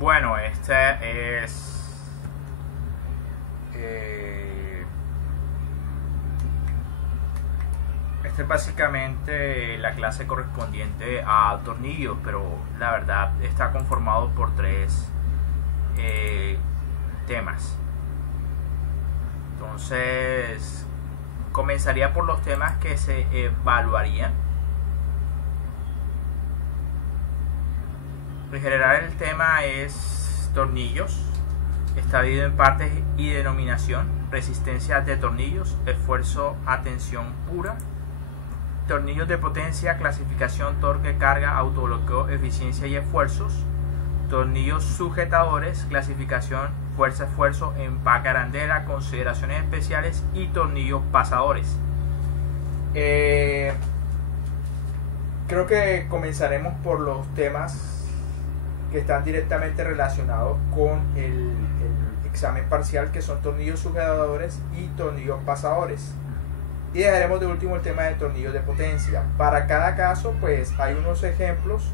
Bueno, eh, esta es básicamente la clase correspondiente a tornillos, pero la verdad está conformado por tres temas. Entonces, comenzaría por los temas que se evaluarían. En general, el tema es tornillos. Está dividido en partes y denominación: resistencia de tornillos, esfuerzo a tensión pura, tornillos de potencia, clasificación, torque, carga, autobloqueo, eficiencia y esfuerzos, tornillos sujetadores, clasificación, fuerza, esfuerzo, empaque, arandela, consideraciones especiales y tornillos pasadores. Creo que comenzaremos por los temas que están directamente relacionados con el examen parcial, que son tornillos sujetadores y tornillos pasadores, y dejaremos de último el tema de tornillos de potencia. Para cada caso pues hay unos ejemplos,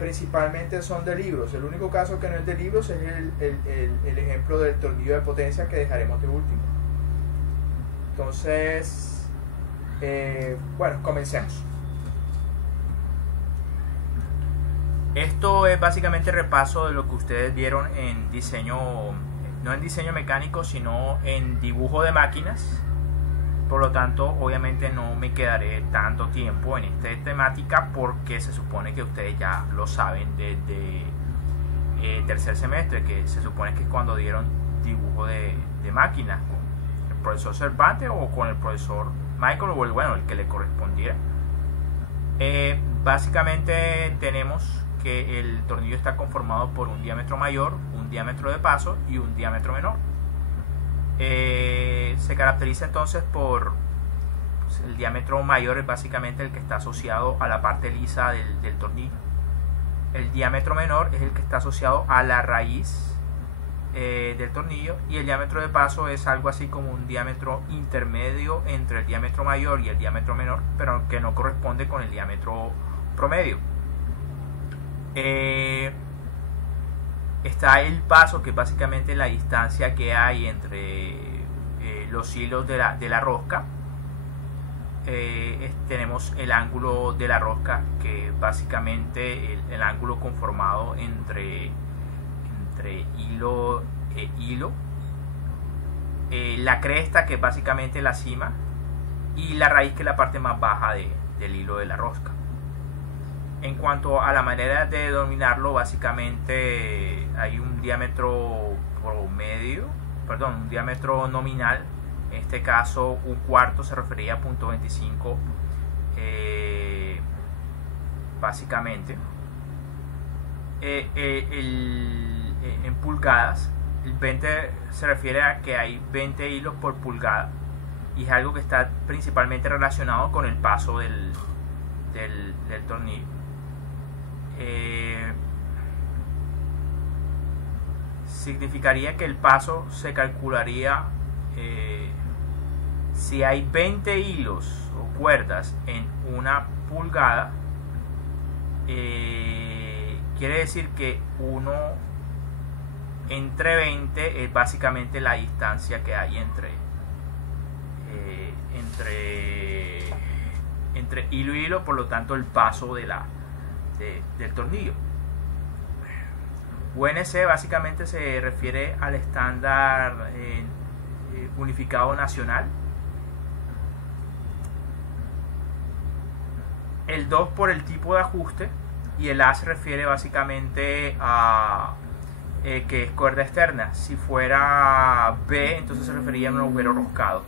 principalmente son de libros. El único caso que no es de libros es el ejemplo del tornillo de potencia, que dejaremos de último. Entonces bueno, comencemos. Esto es básicamente repaso de lo que ustedes vieron en diseño, no en diseño mecánico, sino en dibujo de máquinas. Por lo tanto, obviamente no me quedaré tanto tiempo en esta temática, porque se supone que ustedes ya lo saben desde tercer semestre, que se supone que es cuando dieron dibujo de máquinas con el profesor Cervantes o con el profesor Michael, o el que le correspondiera. Básicamente tenemos que el tornillo está conformado por un diámetro mayor, un diámetro de paso y un diámetro menor. Se caracteriza entonces por el diámetro mayor, es básicamente el que está asociado a la parte lisa del tornillo. El diámetro menor es el que está asociado a la raíz del tornillo, y el diámetro de paso es algo así como un diámetro intermedio entre el diámetro mayor y el diámetro menor, pero que no corresponde con el diámetro promedio. Está el paso, que es básicamente la distancia que hay entre los hilos de la rosca. Tenemos el ángulo de la rosca, que es básicamente el ángulo conformado entre hilo e hilo. La cresta, que es básicamente la cima, y la raíz, que es la parte más baja del hilo de la rosca. En cuanto a la manera de denominarlo, básicamente hay un diámetro un diámetro nominal. En este caso, un cuarto se refería a 0.25 básicamente. En pulgadas, el 20 se refiere a que hay 20 hilos por pulgada, y es algo que está principalmente relacionado con el paso del tornillo. Significaría que el paso se calcularía si hay 20 hilos o cuerdas en una pulgada. Quiere decir que 1 entre 20 es básicamente la distancia que hay entre hilo y hilo, por lo tanto el paso del tornillo. UNC básicamente se refiere al estándar unificado nacional. El 2 por el tipo de ajuste, y el A se refiere básicamente a que es cuerda externa. Si fuera B, entonces se referiría a un agujero roscado.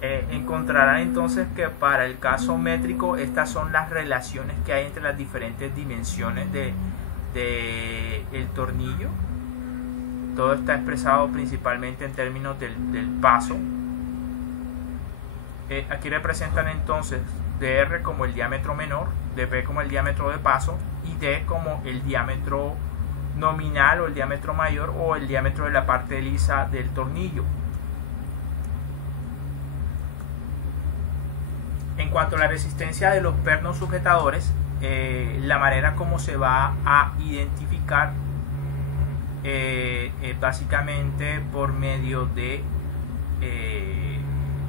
Encontrarán entonces que para el caso métrico, estas son las relaciones que hay entre las diferentes dimensiones del tornillo. Todo está expresado principalmente en términos del paso. Aquí representan entonces dr como el diámetro menor, dp como el diámetro de paso, y d como el diámetro nominal o el diámetro mayor, o el diámetro de la parte lisa del tornillo. En cuanto a la resistencia de los pernos sujetadores, la manera como se va a identificar básicamente por medio de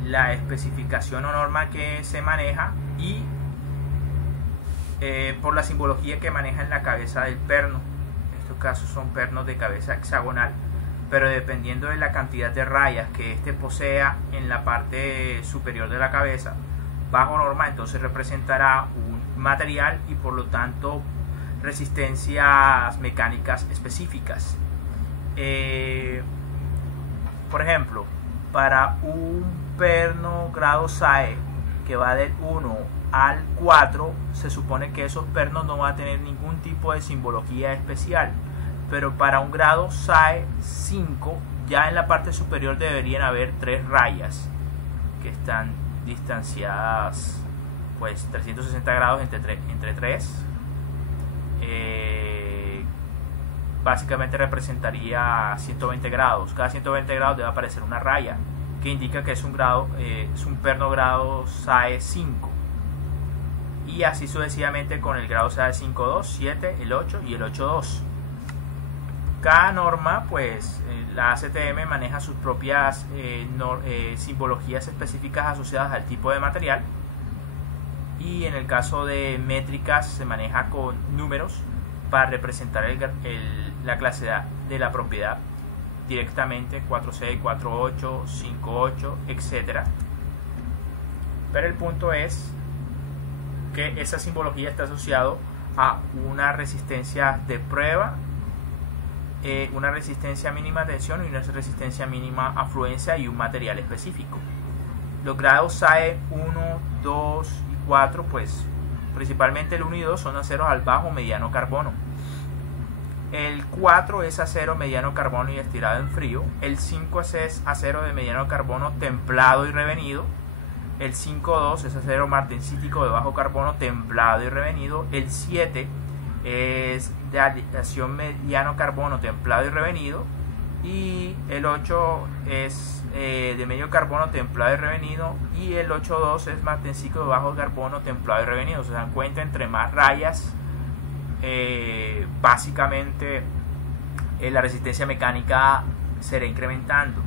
la especificación o norma que se maneja y por la simbología que maneja en la cabeza del perno. En estos casos son pernos de cabeza hexagonal, pero dependiendo de la cantidad de rayas que éste posea en la parte superior de la cabeza, bajo norma, entonces representará un material y por lo tanto resistencias mecánicas específicas. Por ejemplo, para un perno grado SAE que va del 1 al 4, se supone que esos pernos no van a tener ningún tipo de simbología especial, pero para un grado SAE 5, ya en la parte superior deberían haber 3 rayas que están distanciadas pues 360 grados entre 3. Básicamente representaría 120 grados. Cada 120 grados debe aparecer una raya que indica que es un perno grado SAE 5, y así sucesivamente con el grado SAE 5.2, 7, el 8 y el 8.2. Cada norma, pues la ACTM maneja sus propias simbologías específicas asociadas al tipo de material, y en el caso de métricas se maneja con números para representar la clase de la propiedad directamente, 4.6, 4.8, 5.8, etc. Pero el punto es que esa simbología está asociada a una resistencia de prueba, una resistencia mínima de tensión y una resistencia mínima a fluencia y un material específico. Los grados SAE 1, 2 y 4, pues principalmente el 1 y 2 son aceros al bajo mediano carbono. El 4 es acero mediano carbono y estirado en frío. El 5 es acero de mediano carbono templado y revenido. El 5.2 es acero martensítico de bajo carbono templado y revenido. El 7 es de aleación mediano carbono templado y revenido. Y el 8 es de medio carbono templado y revenido. Y el 8.2 es martensítico de bajo carbono templado y revenido. Se dan cuenta, entre más rayas, básicamente la resistencia mecánica será incrementando.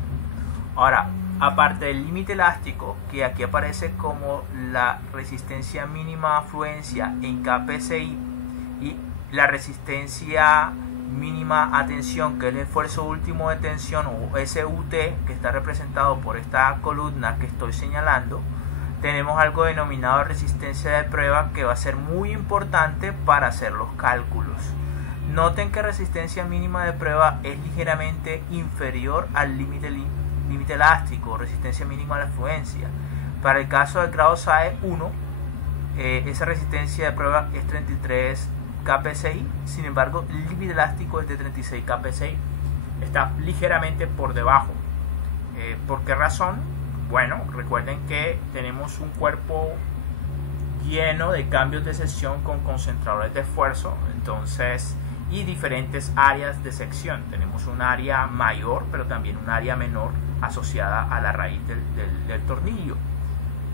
Ahora, aparte del límite elástico, que aquí aparece como la resistencia mínima a fluencia en kPSI, y la resistencia mínima a tensión, que es el esfuerzo último de tensión, o SUT, que está representado por esta columna que estoy señalando, tenemos algo denominado resistencia de prueba, que va a ser muy importante para hacer los cálculos. Noten que resistencia mínima de prueba es ligeramente inferior al límite elástico o resistencia mínima a la fluencia. Para el caso del grado SAE 1, esa resistencia de prueba es 33 kPSI, sin embargo el límite elástico es de 36 kPSI, está ligeramente por debajo. ¿Por qué razón? Bueno, recuerden que tenemos un cuerpo lleno de cambios de sección con concentradores de esfuerzo, entonces, y diferentes áreas de sección. Tenemos un área mayor, pero también un área menor asociada a la raíz del tornillo.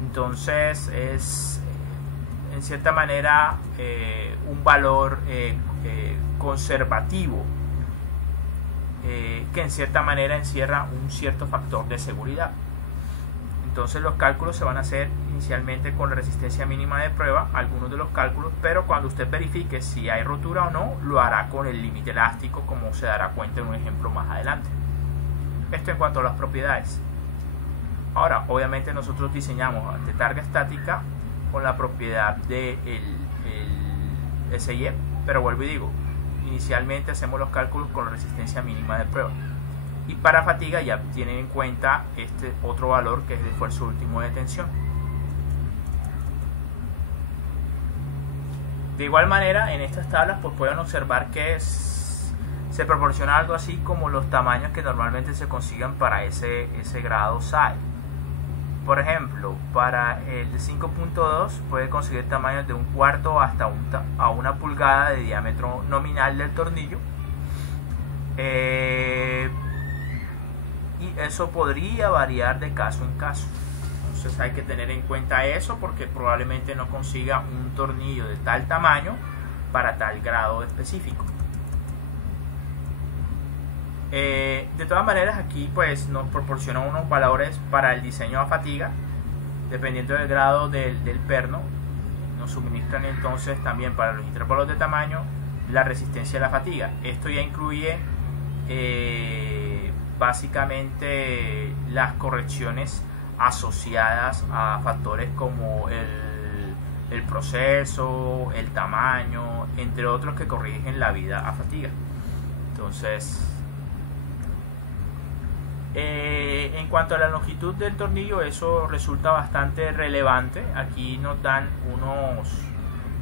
Entonces es en cierta manera un valor conservativo, que en cierta manera encierra un cierto factor de seguridad. Entonces los cálculos se van a hacer inicialmente con la resistencia mínima de prueba, algunos de los cálculos, pero cuando usted verifique si hay rotura o no, lo hará con el límite elástico, como se dará cuenta en un ejemplo más adelante. Esto en cuanto a las propiedades. Ahora, obviamente nosotros diseñamos de carga estática con la propiedad del SIE, pero vuelvo y digo, inicialmente hacemos los cálculos con la resistencia mínima de prueba. Y para fatiga ya tienen en cuenta este otro valor, que es el esfuerzo último de tensión. De igual manera, en estas tablas pues pueden observar que se proporciona algo así como los tamaños que normalmente se consigan para ese grado SAE. Por ejemplo, para el 5.2 puede conseguir tamaños de 1/4 hasta a 1 pulgada de diámetro nominal del tornillo. Y eso podría variar de caso en caso. Entonces hay que tener en cuenta eso, porque probablemente no consiga un tornillo de tal tamaño para tal grado específico. De todas maneras, aquí pues nos proporciona unos valores para el diseño a fatiga, dependiendo del grado del perno. Nos suministran entonces también para los intervalos de tamaño la resistencia a la fatiga. Esto ya incluye básicamente las correcciones asociadas a factores como el proceso, el tamaño, entre otros, que corrigen la vida a fatiga. Entonces, en cuanto a la longitud del tornillo, eso resulta bastante relevante. Aquí nos dan unos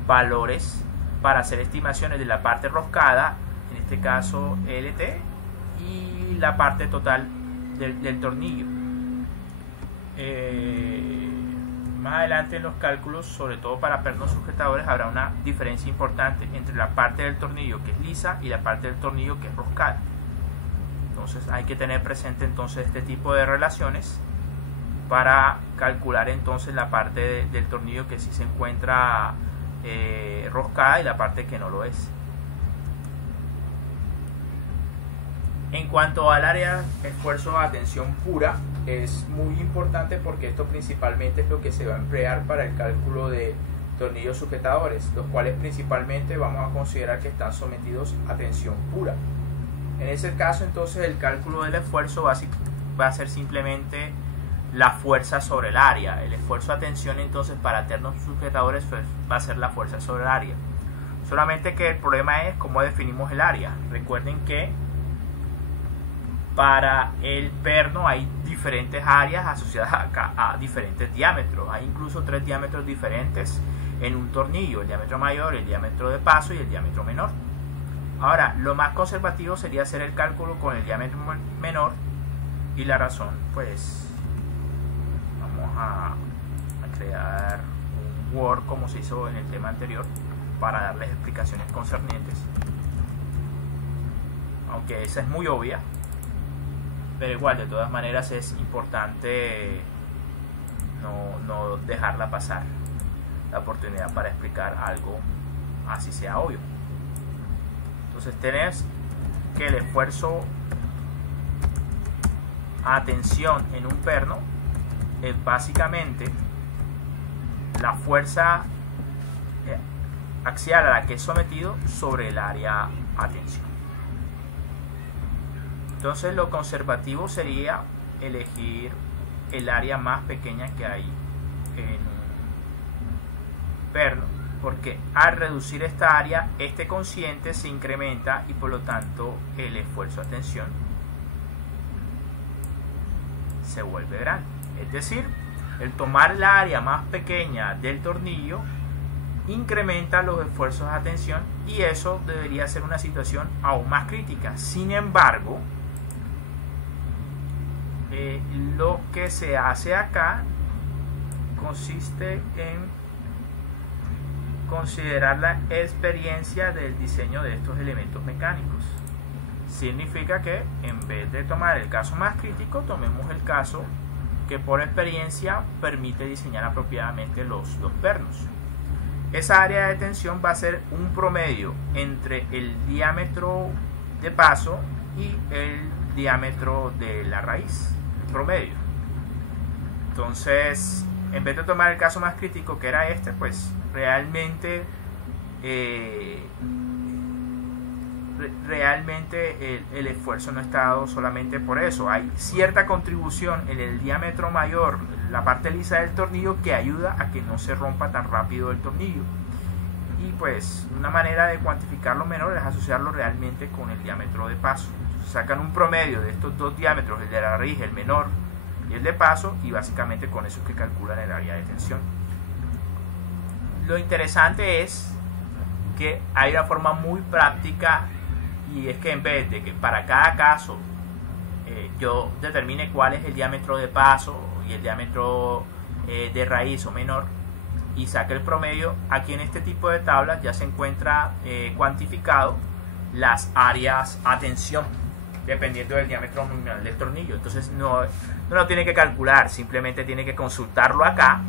valores para hacer estimaciones de la parte roscada, en este caso LT, y la parte total del tornillo. Más adelante en los cálculos, sobre todo para pernos sujetadores, habrá una diferencia importante entre la parte del tornillo que es lisa y la parte del tornillo que es roscada. Entonces hay que tener presente entonces este tipo de relaciones para calcular entonces la parte del tornillo que sí se encuentra roscada y la parte que no lo es. En cuanto al área esfuerzo a tensión pura, es muy importante porque esto principalmente es lo que se va a emplear para el cálculo de tornillos sujetadores, los cuales principalmente vamos a considerar que están sometidos a tensión pura. En ese caso, entonces, el cálculo del esfuerzo va a ser simplemente la fuerza sobre el área. El esfuerzo a tensión, entonces, para pernos sujetadores va a ser la fuerza sobre el área. Solamente que el problema es cómo definimos el área. Recuerden que para el perno hay diferentes áreas asociadas a diferentes diámetros. Hay incluso 3 diámetros diferentes en un tornillo: el diámetro mayor, el diámetro de paso y el diámetro menor. Ahora, lo más conservativo sería hacer el cálculo con el diámetro menor, y la razón, pues, vamos a crear un Word como se hizo en el tema anterior para darles explicaciones concernientes, aunque esa es muy obvia, pero igual, de todas maneras, es importante no dejarla pasar la oportunidad para explicar algo así sea obvio. Entonces tenés que el esfuerzo a tensión en un perno es básicamente la fuerza axial a la que es sometido sobre el área a tensión. Entonces lo conservativo sería elegir el área más pequeña que hay en un perno, porque al reducir esta área, este cociente se incrementa y por lo tanto el esfuerzo a tensión se vuelve grande. Es decir, el tomar la área más pequeña del tornillo incrementa los esfuerzos a tensión, y eso debería ser una situación aún más crítica. Sin embargo, lo que se hace acá consiste en considerar la experiencia del diseño de estos elementos mecánicos. Significa que en vez de tomar el caso más crítico, tomemos el caso que por experiencia permite diseñar apropiadamente los pernos. Esa área de tensión va a ser un promedio entre el diámetro de paso y el diámetro de la raíz, el promedio. Entonces, en vez de tomar el caso más crítico, que era este, pues realmente el esfuerzo no está dado solamente por eso. Hay cierta contribución en el diámetro mayor, la parte lisa del tornillo, que ayuda a que no se rompa tan rápido el tornillo. Y pues una manera de cuantificarlo menor es asociarlo realmente con el diámetro de paso. Sacan un promedio de estos dos diámetros, el de la raíz, el menor, y el de paso, y básicamente con eso es que calculan el área de tensión. Lo interesante es que hay una forma muy práctica, y es que en vez de que para cada caso yo determine cuál es el diámetro de paso y el diámetro de raíz o menor y saque el promedio, aquí en este tipo de tablas ya se encuentra cuantificado las áreas a tensión. dependiendo del diámetro nominal del tornillo. Entonces no lo tiene que calcular, simplemente tiene que consultarlo acá.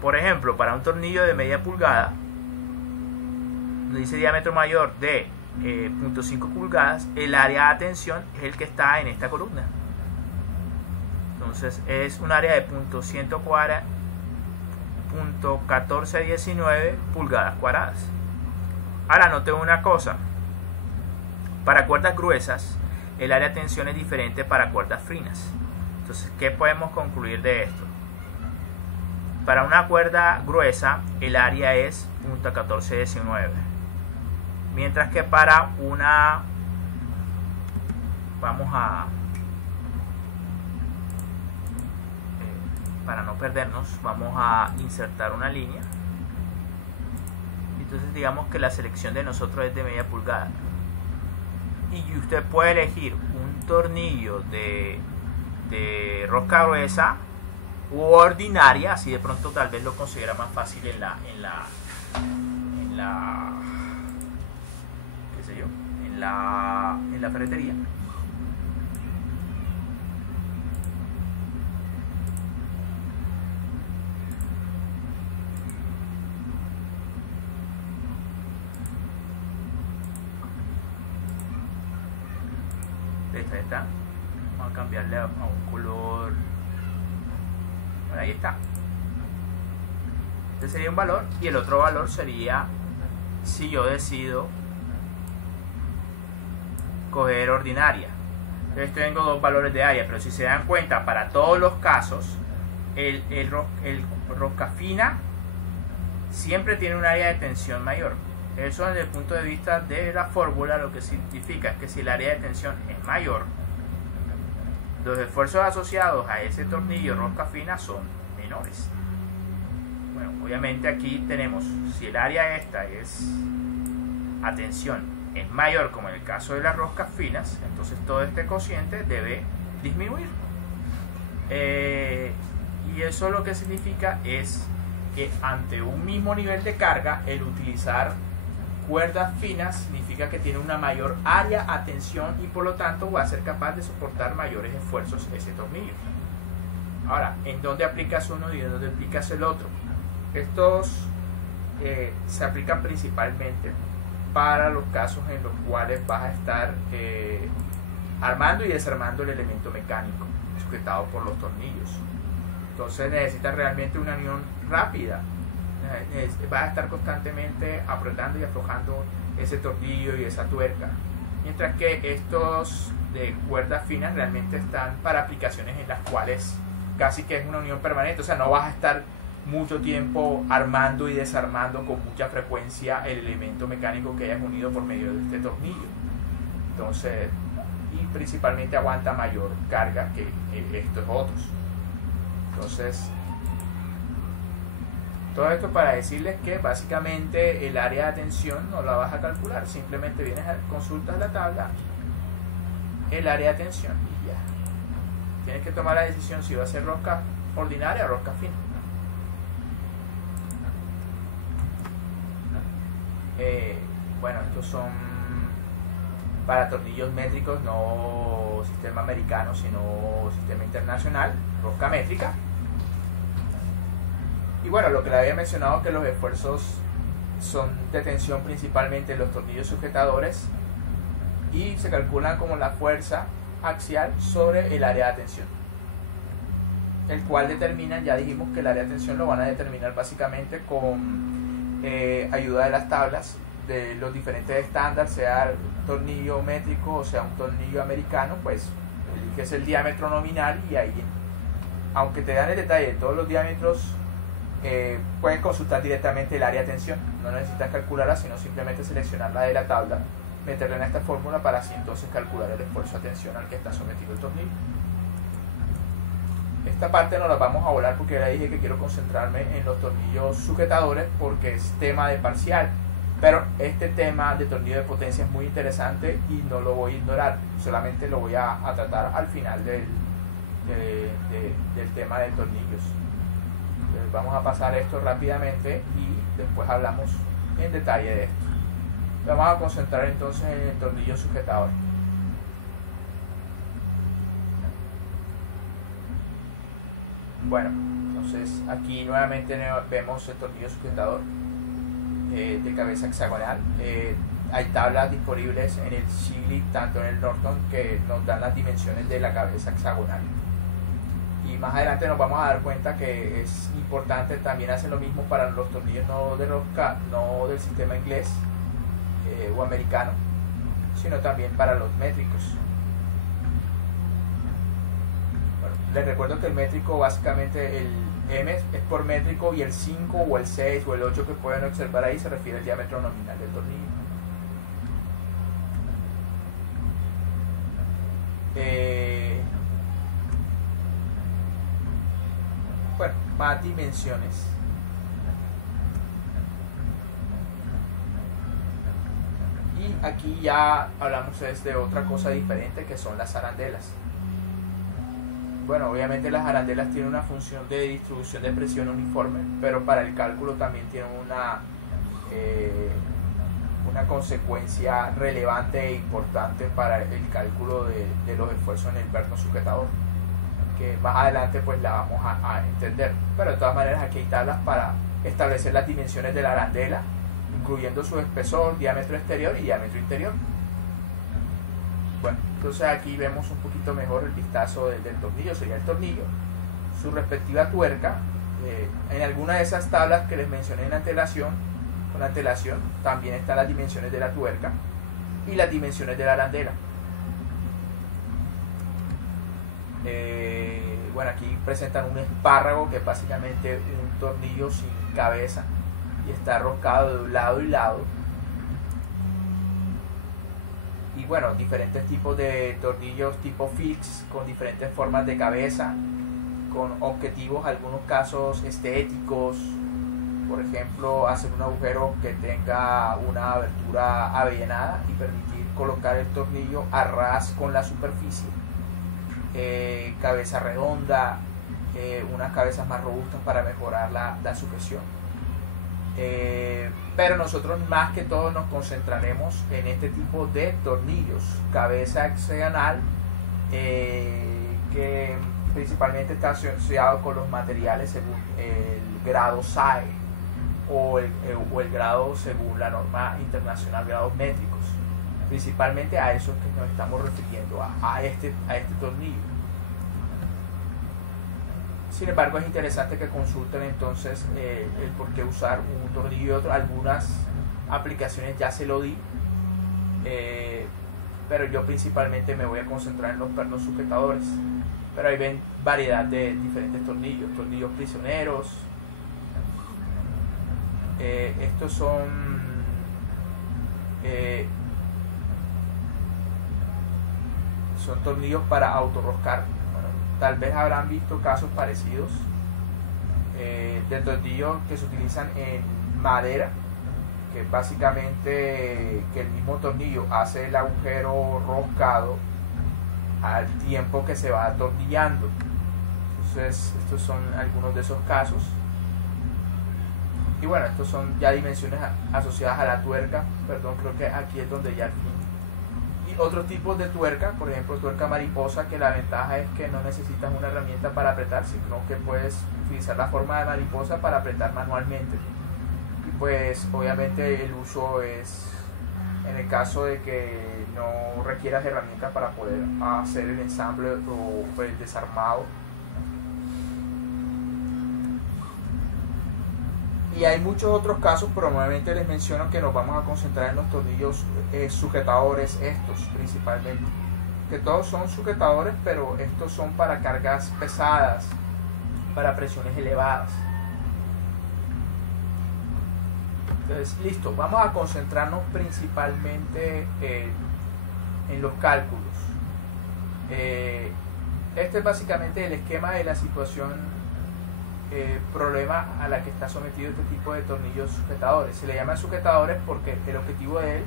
Por ejemplo, para un tornillo de media pulgada, donde dice diámetro mayor de 0.5 pulgadas, el área de tensión es el que está en esta columna. Entonces es un área de 0.1419 pulgadas cuadradas. Ahora noten una cosa: para cuerdas gruesas el área de tensión es diferente para cuerdas finas. Entonces, ¿qué podemos concluir de esto? Para una cuerda gruesa el área es 0.1419, mientras que para una, para no perdernos, vamos a insertar una línea. Entonces digamos que la selección de nosotros es de media pulgada, y usted puede elegir un tornillo de rosca gruesa u ordinaria, así de pronto tal vez lo considera más fácil en la qué sé yo, en la ferretería. Ahí está. Vamos a cambiarle a un color. Bueno, ahí está. Este sería un valor, y el otro valor sería si yo decido coger ordinaria. Entonces tengo dos valores de área, pero si se dan cuenta, para todos los casos el rosca fina siempre tiene un área de tensión mayor. Eso desde el punto de vista de la fórmula lo que significa es que si el área de tensión es mayor, los esfuerzos asociados a ese tornillo rosca fina son menores. Bueno, obviamente aquí tenemos, si el área esta es a tensión es mayor, como en el caso de las roscas finas, entonces todo este cociente debe disminuir. Y eso lo que significa es que ante un mismo nivel de carga, el utilizar cuerdas finas significa que tiene una mayor área a tensión, y por lo tanto va a ser capaz de soportar mayores esfuerzos ese tornillo. Ahora, ¿en dónde aplicas uno y en dónde aplicas el otro? Estos se aplican principalmente para los casos en los cuales vas a estar armando y desarmando el elemento mecánico sujetado por los tornillos. Entonces necesitas realmente una unión rápida. Vas a estar constantemente apretando y aflojando ese tornillo y esa tuerca, mientras que estos de cuerdas finas realmente están para aplicaciones en las cuales casi que es una unión permanente. O sea, no vas a estar mucho tiempo armando y desarmando con mucha frecuencia el elemento mecánico que hayas unido por medio de este tornillo. Entonces, y principalmente aguanta mayor carga que estos otros. Entonces, todo esto para decirles que básicamente el área de tensión no la vas a calcular, simplemente vienes a consultas la tabla, el área de tensión, y ya. Tienes que tomar la decisión si va a ser rosca ordinaria o rosca fina. Bueno, estos son para tornillos métricos, no sistema americano, sino sistema internacional, rosca métrica. Y bueno, lo que le había mencionado, que los esfuerzos son de tensión principalmente en los tornillos sujetadores, y se calculan como la fuerza axial sobre el área de tensión, el cual determinan, ya dijimos que el área de tensión lo van a determinar básicamente con ayuda de las tablas de los diferentes estándares, sea tornillo métrico o sea un tornillo americano. Pues eliges el diámetro nominal, y ahí, aunque te dan el detalle de todos los diámetros, puedes consultar directamente el área de tensión. No necesitas calcularla, sino simplemente seleccionarla de la tabla, meterla en esta fórmula para así entonces calcular el esfuerzo a tensión al que está sometido el tornillo. Esta parte no la vamos a volar porque ya dije que quiero concentrarme en los tornillos sujetadores porque es tema de parcial, pero este tema de tornillo de potencia es muy interesante y no lo voy a ignorar, solamente lo voy a tratar al final del tema de tornillos. Entonces vamos a pasar esto rápidamente y después hablamos en detalle de esto. Vamos a concentrar entonces en el tornillo sujetador. Bueno, entonces aquí nuevamente vemos el tornillo sujetador de cabeza hexagonal. Hay tablas disponibles en el Chili, tanto en el Norton, que nos dan las dimensiones de la cabeza hexagonal. Y más adelante nos vamos a dar cuenta que es importante también hacer lo mismo para los tornillos no del sistema inglés o americano, sino también para los métricos. Bueno, les recuerdo que el métrico, básicamente el M es por métrico, y el 5 o el 6 o el 8 que pueden observar ahí se refiere al diámetro nominal del tornillo. Bueno, más dimensiones. Y aquí ya hablamos de otra cosa diferente, que son las arandelas. Bueno, obviamente las arandelas tienen una función de distribución de presión uniforme, pero para el cálculo también tienen una consecuencia relevante e importante para el cálculo de los esfuerzos en el perno sujetador, que más adelante pues la vamos a entender. Pero de todas maneras aquí hay tablas para establecer las dimensiones de la arandela, incluyendo su espesor, diámetro exterior y diámetro interior. Bueno, entonces aquí vemos un poquito mejor el vistazo del tornillo. Sería el tornillo, su respectiva tuerca. En alguna de esas tablas que les mencioné con antelación, también están las dimensiones de la tuerca y las dimensiones de la arandela. Bueno, aquí presentan un espárrago, que es básicamente un tornillo sin cabeza y está roscado de un lado y lado. Y bueno, diferentes tipos de tornillos tipo fix, con diferentes formas de cabeza, con objetivos, algunos casos estéticos. Por ejemplo, hacer un agujero que tenga una abertura avellanada y permitir colocar el tornillo a ras con la superficie. Cabeza redonda, unas cabezas más robustas para mejorar la sujeción. Pero nosotros más que todo nos concentraremos en este tipo de tornillos, cabeza hexagonal, que principalmente está asociado con los materiales según el grado SAE o el grado según la norma internacional, grados métricos. Principalmente a esos que nos estamos refiriendo, a este tornillo. Sin embargo, es interesante que consulten entonces el por qué usar un tornillo y otro. Algunas aplicaciones ya se lo di, pero yo principalmente me voy a concentrar en los pernos sujetadores. Pero ahí ven variedad de diferentes tornillos prisioneros. Estos son tornillos para autorroscar. Bueno, tal vez habrán visto casos parecidos de tornillos que se utilizan en madera, que básicamente que el mismo tornillo hace el agujero roscado al tiempo que se va atornillando. Entonces estos son algunos de esos casos. Y bueno, estos son ya dimensiones asociadas a la tuerca. Perdón, creo que aquí es donde ya al fin. Y otros tipos de tuerca, por ejemplo tuerca mariposa, que la ventaja es que no necesitas una herramienta para apretar, sino que puedes utilizar la forma de mariposa para apretar manualmente. Y pues obviamente el uso es en el caso de que no requieras herramientas para poder hacer el ensamble o el desarmado. Y hay muchos otros casos, pero nuevamente les menciono que nos vamos a concentrar en los tornillos sujetadores, estos principalmente, que todos son sujetadores, pero estos son para cargas pesadas, para presiones elevadas. Entonces, listo, vamos a concentrarnos principalmente en los cálculos. Este es básicamente el esquema de la situación problema a la que está sometido este tipo de tornillos sujetadores. Se le llaman sujetadores porque el objetivo de él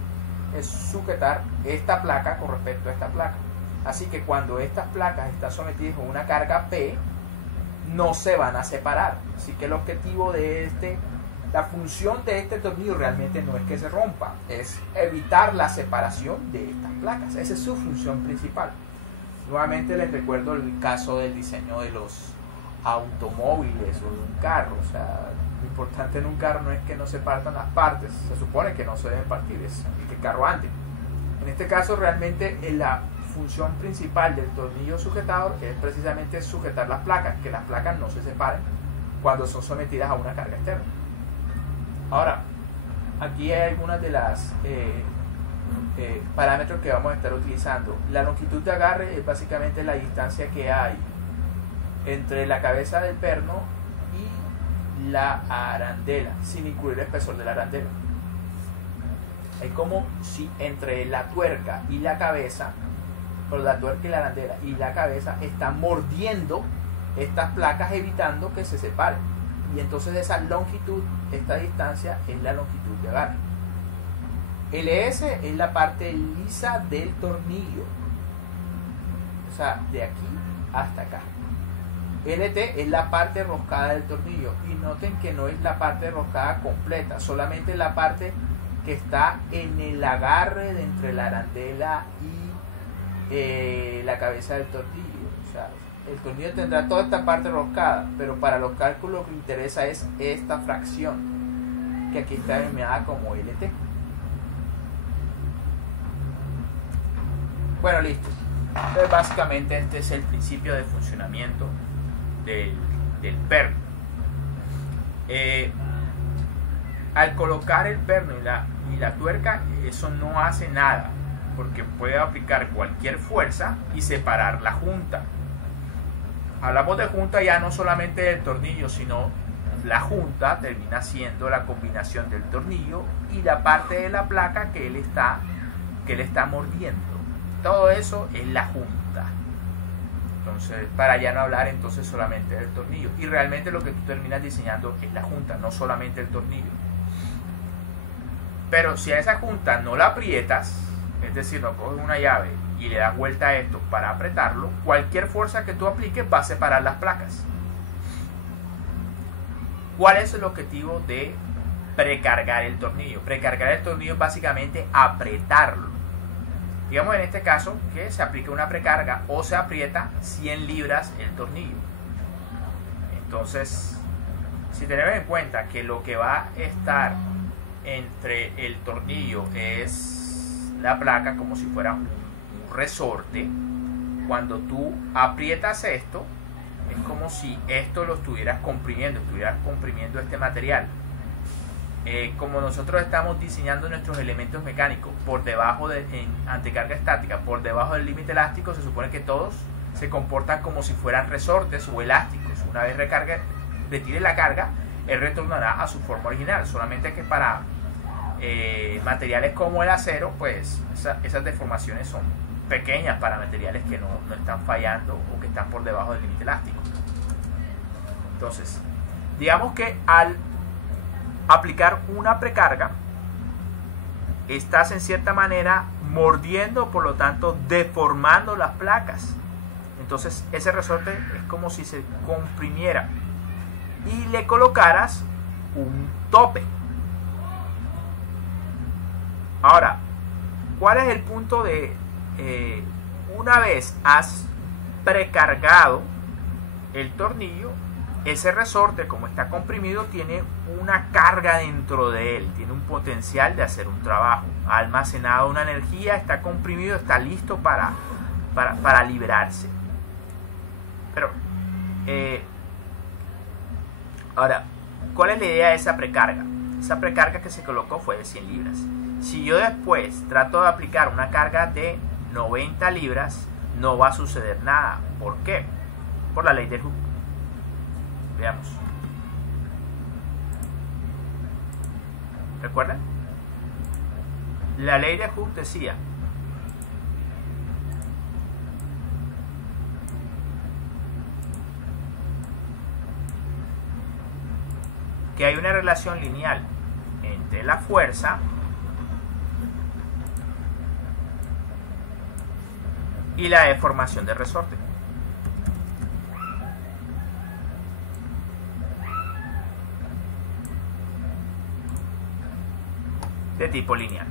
es sujetar esta placa con respecto a esta placa. Así que cuando estas placas están sometidas a una carga P, no se van a separar. Así que el objetivo de la función de este tornillo realmente no es que se rompa, es evitar la separación de estas placas. Esa es su función principal. Nuevamente les recuerdo el caso del diseño de los automóviles o de un carro. O sea, lo importante en un carro no es que no se partan las partes, se supone que no se deben partir, es que el carro ande. En este caso realmente la función principal del tornillo sujetador es precisamente sujetar las placas, que las placas no se separen cuando son sometidas a una carga externa. Ahora, aquí hay algunas de las parámetros que vamos a estar utilizando. La longitud de agarre es básicamente la distancia que hay entre la cabeza del perno y la arandela, sin incluir el espesor de la arandela. Es como si entre la tuerca y la cabeza, o la tuerca y la arandela y la cabeza están mordiendo estas placas, evitando que se separen. Y entonces esa longitud, esta distancia, es la longitud de agarre. LS es la parte lisa del tornillo, o sea, de aquí hasta acá. LT es la parte roscada del tornillo, y noten que no es la parte roscada completa, solamente la parte que está en el agarre de entre la arandela y la cabeza del tornillo. O sea, el tornillo tendrá toda esta parte roscada, pero para los cálculos lo que interesa es esta fracción, que aquí está denominada como LT. Bueno, listo. Entonces, básicamente este es el principio de funcionamiento del perno. Al colocar el perno y la tuerca, eso no hace nada, porque puede aplicar cualquier fuerza y separar la junta. Hablamos de junta ya no solamente del tornillo, sino la junta termina siendo la combinación del tornillo y la parte de la placa que él está mordiendo. Todo eso es la junta. Entonces, para ya no hablar entonces solamente del tornillo. Y realmente lo que tú terminas diseñando es la junta, no solamente el tornillo. Pero si a esa junta no la aprietas, es decir, no coges una llave y le das vuelta a esto para apretarlo, cualquier fuerza que tú apliques va a separar las placas. ¿Cuál es el objetivo de precargar el tornillo? Precargar el tornillo es básicamente apretarlo. Digamos en este caso que se aplica una precarga o se aprieta 100 libras el tornillo. Entonces, si tenemos en cuenta que lo que va a estar entre el tornillo es la placa, como si fuera un resorte, cuando tú aprietas esto, es como si esto lo estuvieras comprimiendo este material. Como nosotros estamos diseñando nuestros elementos mecánicos por debajo en anticarga estática, por debajo del límite elástico, se supone que todos se comportan como si fueran resortes o elásticos. Una vez retire la carga, él retornará a su forma original, solamente que para materiales como el acero, pues esas deformaciones son pequeñas para materiales que no están fallando o que están por debajo del límite elástico. Entonces, digamos que al aplicar una precarga, estás en cierta manera mordiendo, por lo tanto deformando las placas. Entonces ese resorte es como si se comprimiera y le colocaras un tope. Ahora, ¿cuál es el punto de una vez has precargado el tornillo? Ese resorte, como está comprimido, tiene una carga dentro de él, tiene un potencial de hacer un trabajo, ha almacenado una energía, está comprimido, está listo para liberarse. Pero, ahora, ¿cuál es la idea de esa precarga? Esa precarga que se colocó fue de 100 libras. Si yo después trato de aplicar una carga de 90 libras, no va a suceder nada. ¿Por qué? Por la ley del Hooke. Veamos. ¿Recuerdan? La ley de Hooke decía que hay una relación lineal entre la fuerza y la deformación del resorte. De tipo lineal.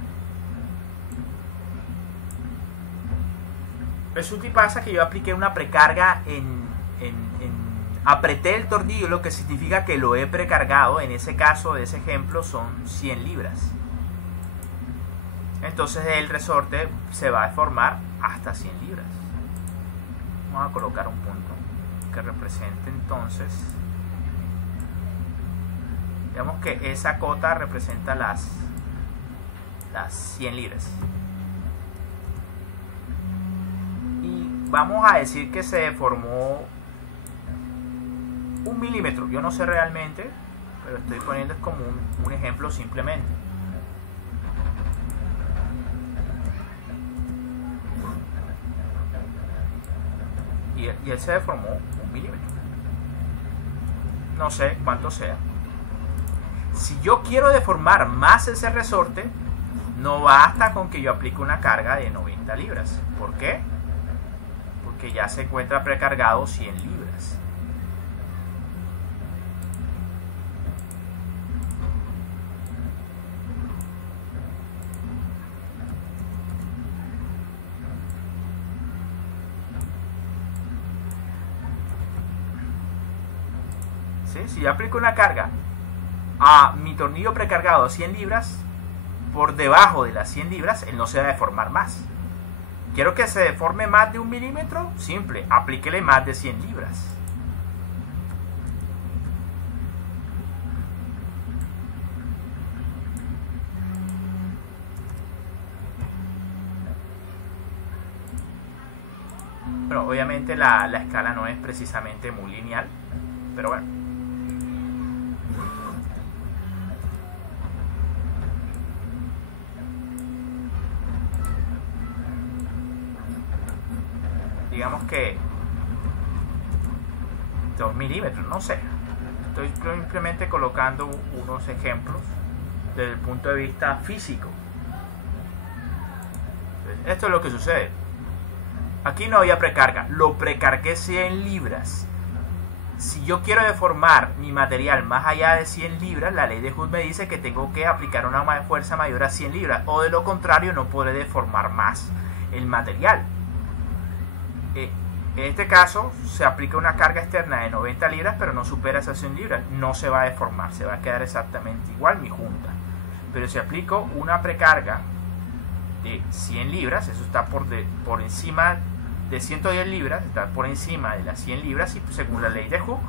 Resulta y pasa que yo apliqué una precarga en Apreté el tornillo, lo que significa que lo he precargado. En ese caso, de ese ejemplo, son 100 libras. Entonces el resorte se va a deformar hasta 100 libras. Vamos a colocar un punto que represente entonces, digamos que esa cota representa las 100 libras. Y vamos a decir que se deformó 1 milímetro. Yo no sé realmente, pero estoy poniendo como un ejemplo simplemente. Y él se deformó 1 milímetro. No sé cuánto sea. Si yo quiero deformar más ese resorte, no basta con que yo aplique una carga de 90 libras. ¿Por qué? Porque ya se encuentra precargado 100 libras. ¿Sí? Si yo aplico una carga a mi tornillo precargado 100 libras, por debajo de las 100 libras, él no se va a deformar más. Quiero que se deforme más de 1 milímetro, simple, aplíquele más de 100 libras. Bueno, obviamente la escala no es precisamente muy lineal, pero bueno. Digamos que 2 milímetros, no sé. Estoy simplemente colocando unos ejemplos desde el punto de vista físico. Entonces, esto es lo que sucede. Aquí no había precarga, lo precargué 100 libras. Si yo quiero deformar mi material más allá de 100 libras, la ley de Hooke me dice que tengo que aplicar una fuerza mayor a 100 libras, o de lo contrario no podré deformar más el material. En este caso se aplica una carga externa de 90 libras, pero no supera esas 100 libras. No se va a deformar, se va a quedar exactamente igual mi junta. Pero si aplico una precarga de 100 libras, eso está por encima de 110 libras, está por encima de las 100 libras, y según la ley de Hooke,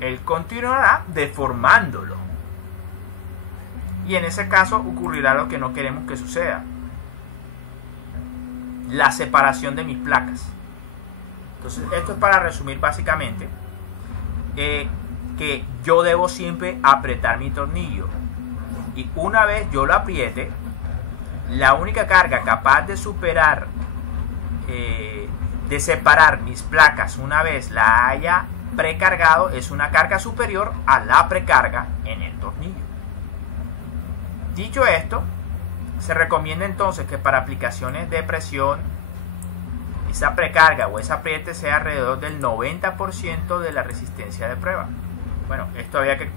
él continuará deformándolo. Y en ese caso ocurrirá lo que no queremos que suceda: la separación de mis placas. Entonces, esto es para resumir básicamente que yo debo siempre apretar mi tornillo, y una vez yo lo apriete, la única carga capaz de superar, de separar mis placas una vez la haya precargado, es una carga superior a la precarga en el tornillo. Dicho esto, se recomienda entonces que para aplicaciones de presión, esa precarga o ese apriete sea alrededor del 90% de la resistencia de prueba. Bueno, esto había que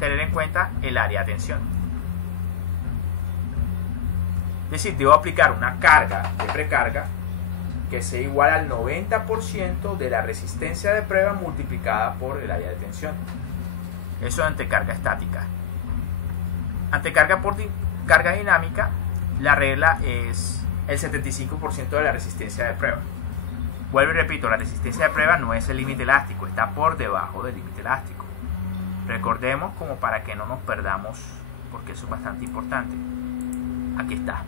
tener en cuenta el área de tensión. Es decir, debo aplicar una carga de precarga que sea igual al 90% de la resistencia de prueba multiplicada por el área de tensión. Eso ante carga estática. Ante carga por carga dinámica, la regla es el 75% de la resistencia de prueba. Vuelvo y repito, la resistencia de prueba no es el límite elástico, está por debajo del límite elástico. Recordemos, como para que no nos perdamos, porque eso es bastante importante. Aquí está.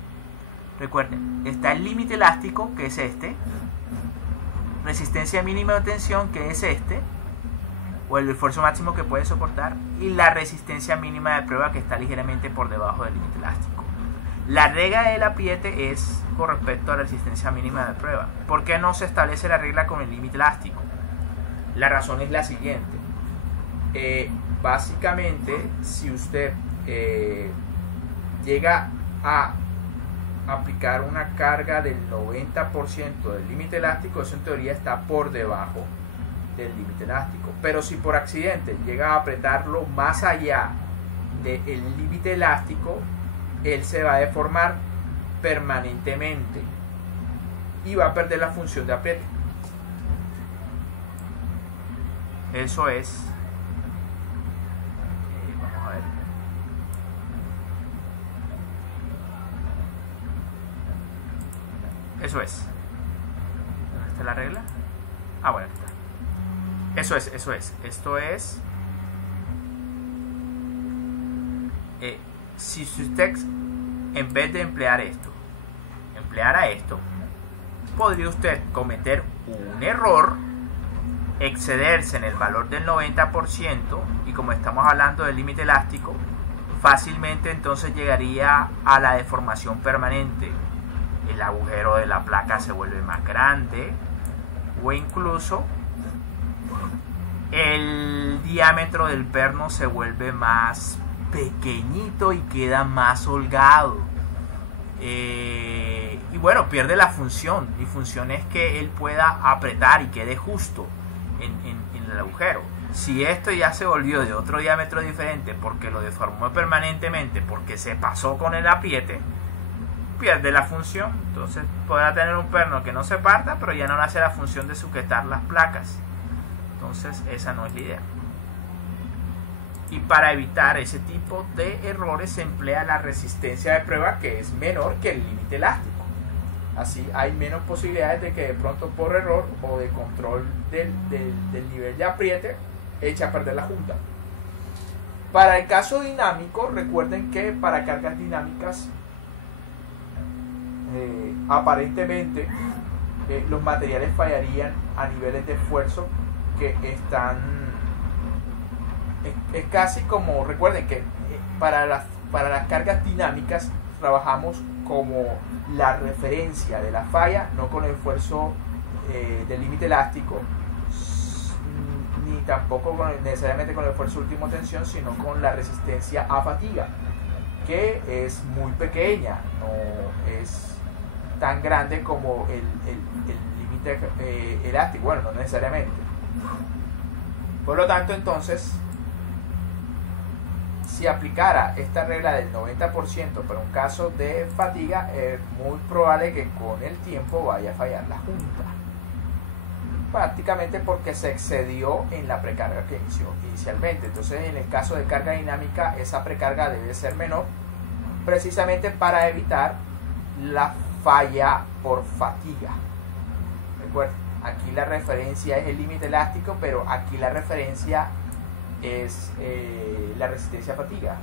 Recuerden, está el límite elástico, que es este, resistencia mínima de tensión, que es este, o el esfuerzo máximo que puede soportar, y la resistencia mínima de prueba, que está ligeramente por debajo del límite elástico. La regla del apriete es con respecto a la resistencia mínima de prueba. ¿Por qué no se establece la regla con el límite elástico? La razón es la siguiente. Básicamente, si usted llega a aplicar una carga del 90% del límite elástico, eso en teoría está por debajo del límite elástico. Pero si por accidente llega a apretarlo más allá del límite elástico, él se va a deformar permanentemente y va a perder la función de apriete. Eso es. Vamos a ver. Eso es. ¿Dónde está la regla? Ah, bueno, aquí está. Eso es. Esto es. Si usted, en vez de empleara esto, podría usted cometer un error, excederse en el valor del 90%, y como estamos hablando del límite elástico, fácilmente entonces llegaría a la deformación permanente. El agujero de la placa se vuelve más grande, o incluso el diámetro del perno se vuelve más pequeñito y queda más holgado. Y bueno, pierde la función. Mi función es que él pueda apretar y quede justo en el agujero. Si esto ya se volvió de otro diámetro diferente porque lo deformó permanentemente, porque se pasó con el apriete, pierde la función. Entonces podrá tener un perno que no se parta, pero ya no le hace la función de sujetar las placas. Entonces esa no es la idea. Y para evitar ese tipo de errores se emplea la resistencia de prueba, que es menor que el límite elástico. Así hay menos posibilidades de que de pronto por error o de control del nivel de apriete eche a perder la junta. Para el caso dinámico, recuerden que para cargas dinámicas aparentemente los materiales fallarían a niveles de esfuerzo que están... Es casi como, recuerden que para las cargas dinámicas trabajamos como la referencia de la falla, no con el esfuerzo del límite elástico, ni tampoco necesariamente con el esfuerzo de última tensión, sino con la resistencia a fatiga, que es muy pequeña, no es tan grande como el límite elástico, bueno, no necesariamente. Por lo tanto, entonces, si aplicara esta regla del 90% para un caso de fatiga, es muy probable que con el tiempo vaya a fallar la junta, prácticamente porque se excedió en la precarga que inició inicialmente. Entonces, en el caso de carga dinámica, esa precarga debe ser menor, precisamente para evitar la falla por fatiga. Recuerden, aquí la referencia es el límite elástico, pero aquí la referencia es la resistencia a fatiga.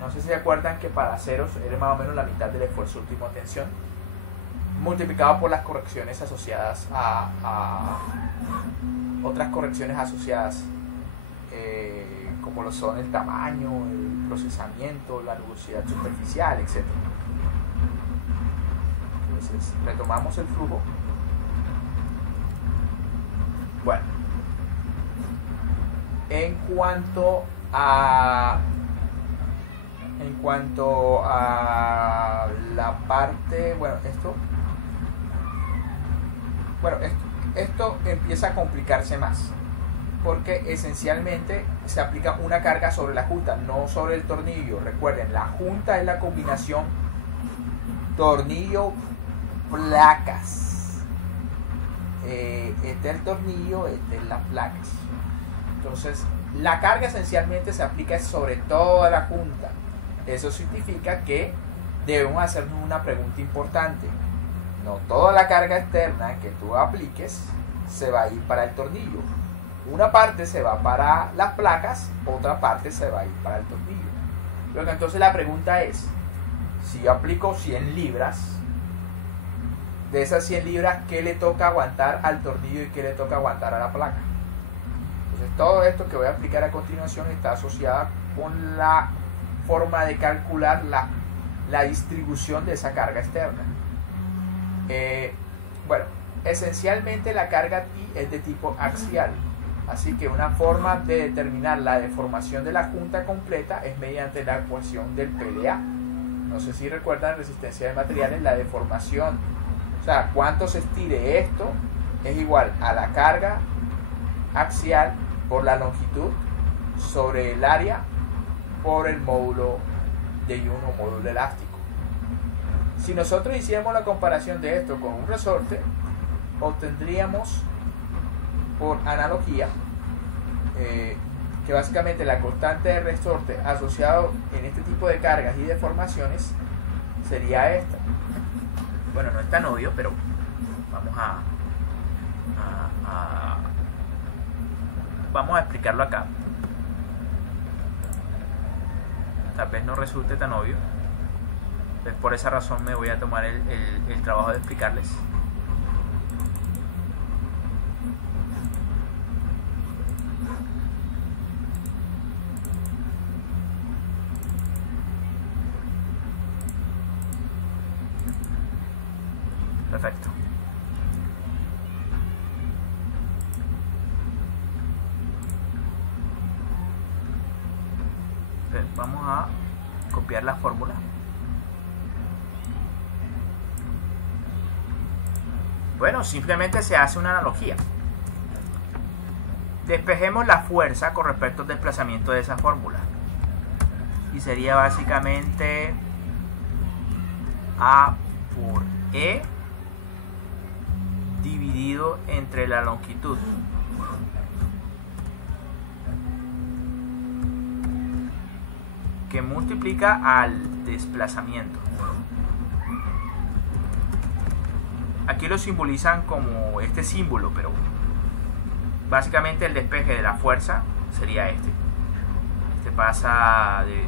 No sé si se acuerdan que para aceros era más o menos la mitad del esfuerzo último de tensión multiplicado por las correcciones asociadas a otras correcciones asociadas, como lo son el tamaño, el procesamiento, la rugosidad superficial, etc. Entonces retomamos el flujo. Bueno, en cuanto a la parte, esto empieza a complicarse más, porque esencialmente se aplica una carga sobre la junta, no sobre el tornillo. Recuerden, la junta es la combinación tornillo-placas. Este es el tornillo, este es las placas. Entonces, la carga esencialmente se aplica sobre toda la junta. Eso significa que debemos hacernos una pregunta importante. No toda la carga externa que tú apliques se va a ir para el tornillo. Una parte se va para las placas, otra parte se va a ir para el tornillo. Luego, entonces la pregunta es, si yo aplico 100 libras, de esas 100 libras, ¿qué le toca aguantar al tornillo y qué le toca aguantar a la placa? Entonces, todo esto que voy a explicar a continuación está asociada con la forma de calcular la distribución de esa carga externa. Esencialmente la carga T es de tipo axial, así que una forma de determinar la deformación de la junta completa es mediante la ecuación del PDA. No sé si recuerdan, resistencia de materiales, la deformación, o sea, cuánto se estire esto es igual a la carga axial por la longitud sobre el área por el módulo de I1 o módulo elástico. Si nosotros hiciéramos la comparación de esto con un resorte, obtendríamos por analogía que básicamente la constante de resorte asociado en este tipo de cargas y deformaciones sería esta. Bueno, no es tan obvio, pero vamos vamos a explicarlo acá. Tal vez no resulte tan obvio. Entonces, por esa razón me voy a tomar el trabajo de explicarles. Perfecto. Entonces, vamos a copiar la fórmula. Bueno, simplemente se hace una analogía. Despejemos la fuerza con respecto al desplazamiento de esa fórmula. Y sería básicamente A por E dividido entre la longitud. Que multiplica al desplazamiento. Aquí lo simbolizan como este símbolo, pero básicamente el despeje de la fuerza sería este. Este pasa de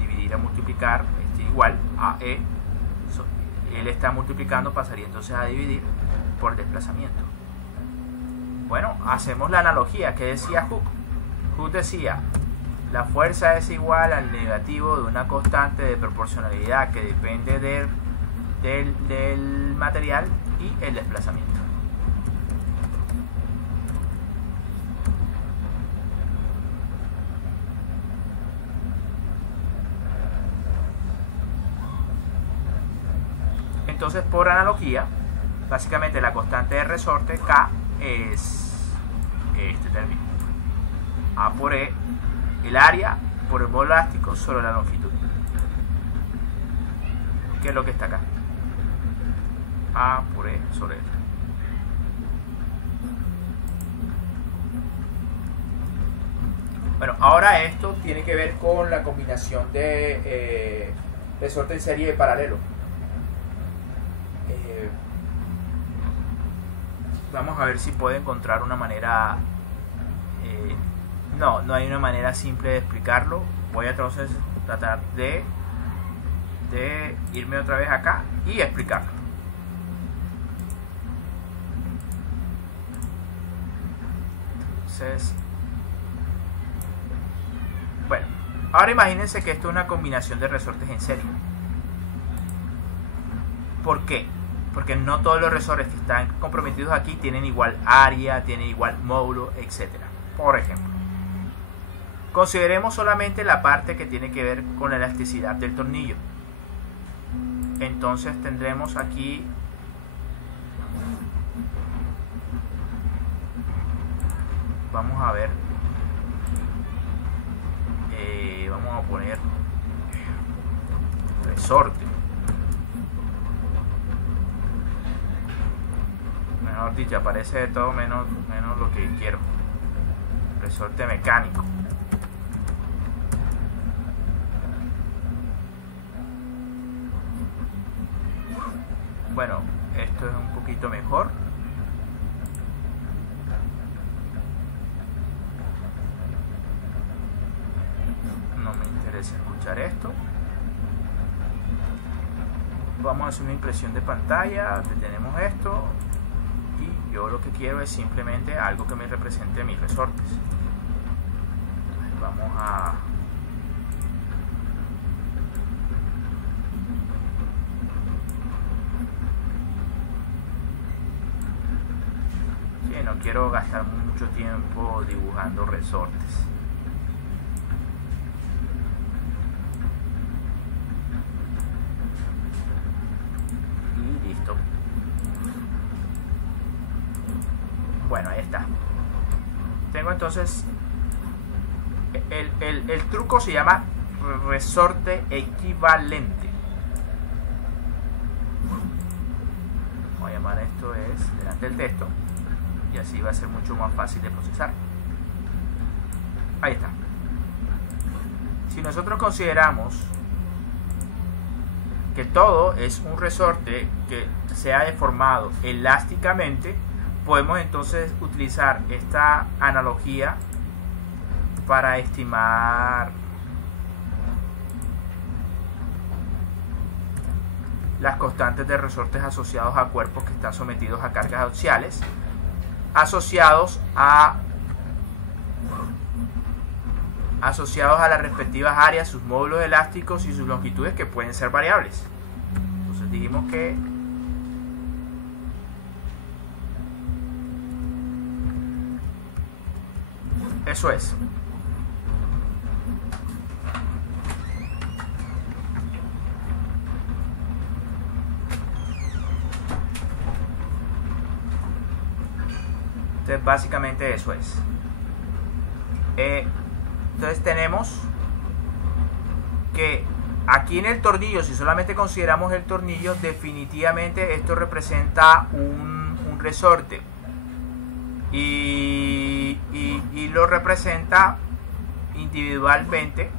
dividir a multiplicar, igual a E. Él está multiplicando, pasaría entonces a dividir por desplazamiento. Bueno, hacemos la analogía que decía Hooke. Hooke decía: la fuerza es igual al negativo de una constante de proporcionalidad que depende del material y el desplazamiento. Entonces, por analogía, básicamente la constante de resorte K es este término. A por E, el área por el modo elástico sobre la longitud. ¿Qué es lo que está acá? A por E sobre L. Bueno, ahora esto tiene que ver con la combinación de resorte en serie y paralelo. Vamos a ver si puedo encontrar una manera. No hay una manera simple de explicarlo. Voy a entonces tratar de irme otra vez acá y explicarlo. Entonces, bueno, ahora imagínense que esto es una combinación de resortes en serie. ¿Por qué? Porque no todos los resortes que están comprometidos aquí tienen igual área, tienen igual módulo, etc. Por ejemplo, consideremos solamente la parte que tiene que ver con la elasticidad del tornillo. Entonces tendremos aquí vamos a ver, vamos a poner resorte. Mejor dicho, aparece de todo menos lo que quiero. Resorte mecánico. Bueno, esto es un poquito mejor. No me interesa escuchar esto. Vamos a hacer una impresión de pantalla donde tenemos esto. Y yo lo que quiero es simplemente algo que me represente mis resortes. Entonces vamos a no quiero gastar mucho tiempo dibujando resortes. Y listo. Bueno, ahí está. Tengo entonces el truco se llama resorte equivalente. Voy a llamar esto es delante del texto y así va a ser mucho más fácil de procesar. Ahí está. Si nosotros consideramos que todo es un resorte que se ha deformado elásticamente, podemos entonces utilizar esta analogía para estimar las constantes de resortes asociados a cuerpos que están sometidos a cargas axiales, asociados a las respectivas áreas, sus módulos elásticos y sus longitudes, que pueden ser variables. Entonces dijimos que eso es. Entonces básicamente eso es. Entonces tenemos que aquí en el tornillo, si solamente consideramos el tornillo, definitivamente esto representa un resorte y lo representa individualmente,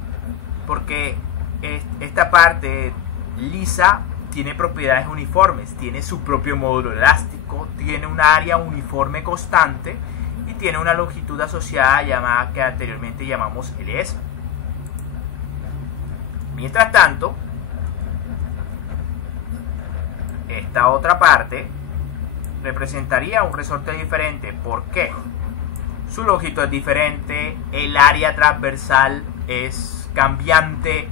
porque esta parte lisa tiene propiedades uniformes, tiene su propio módulo elástico, tiene un área uniforme constante y tiene una longitud asociada llamada, que anteriormente llamamos LS. Mientras tanto, esta otra parte representaría un resorte diferente. ¿Por qué? Su longitud es diferente, el área transversal es cambiante.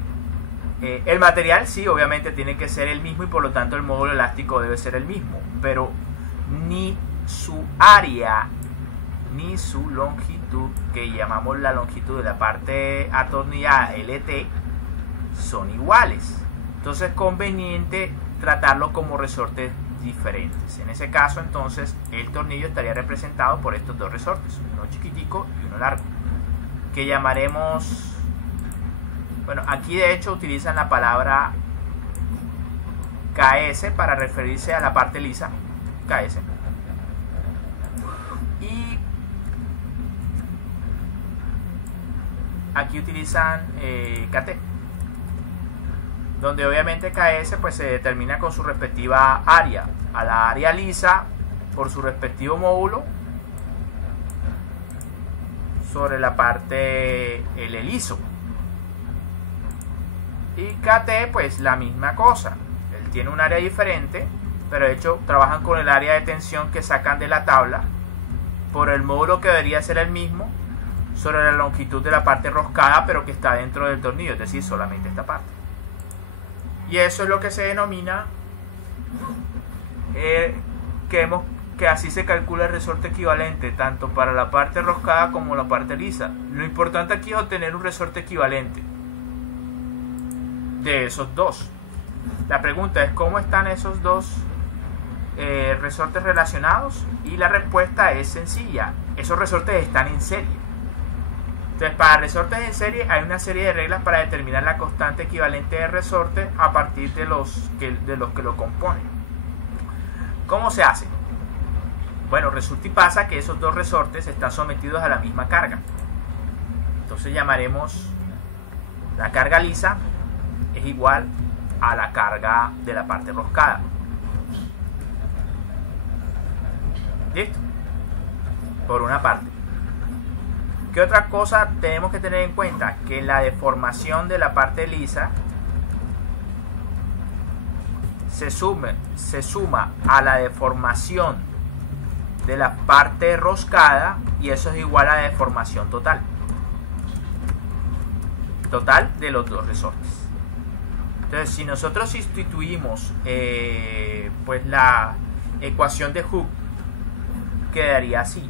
El material sí, obviamente tiene que ser el mismo y por lo tanto el módulo elástico debe ser el mismo, pero ni su área ni su longitud, que llamamos la longitud de la parte atornillada LT, son iguales. Entonces es conveniente tratarlo como resortes diferentes. En ese caso entonces el tornillo estaría representado por estos dos resortes, uno chiquitico y uno largo, que llamaremos... Bueno, aquí de hecho utilizan la palabra KS para referirse a la parte lisa, KS. Y aquí utilizan KT, donde obviamente KS pues se determina con su respectiva área, a la área lisa por su respectivo módulo sobre la parte L liso. Y KT pues la misma cosa, él tiene un área diferente, pero de hecho trabajan con el área de tensión que sacan de la tabla por el módulo que debería ser el mismo sobre la longitud de la parte roscada, pero que está dentro del tornillo, es decir, solamente esta parte. Y eso es lo que se denomina, que así se calcula el resorte equivalente, tanto para la parte roscada como la parte lisa. Lo importante aquí es obtener un resorte equivalente de esos dos. La pregunta es cómo están esos dos resortes relacionados, y la respuesta es sencilla: esos resortes están en serie. Entonces, para resortes en serie hay una serie de reglas para determinar la constante equivalente de resorte a partir de los que lo componen. ¿Cómo se hace? Bueno, resulta y pasa que esos dos resortes están sometidos a la misma carga. Entonces llamaremos la carga lisa es igual a la carga de la parte roscada. ¿Listo? Por una parte. ¿Qué otra cosa tenemos que tener en cuenta? Que la deformación de la parte lisa se suma a la deformación de la parte roscada, y eso es igual a la deformación total de los dos resortes. Entonces, si nosotros instituimos pues la ecuación de Hooke, quedaría así.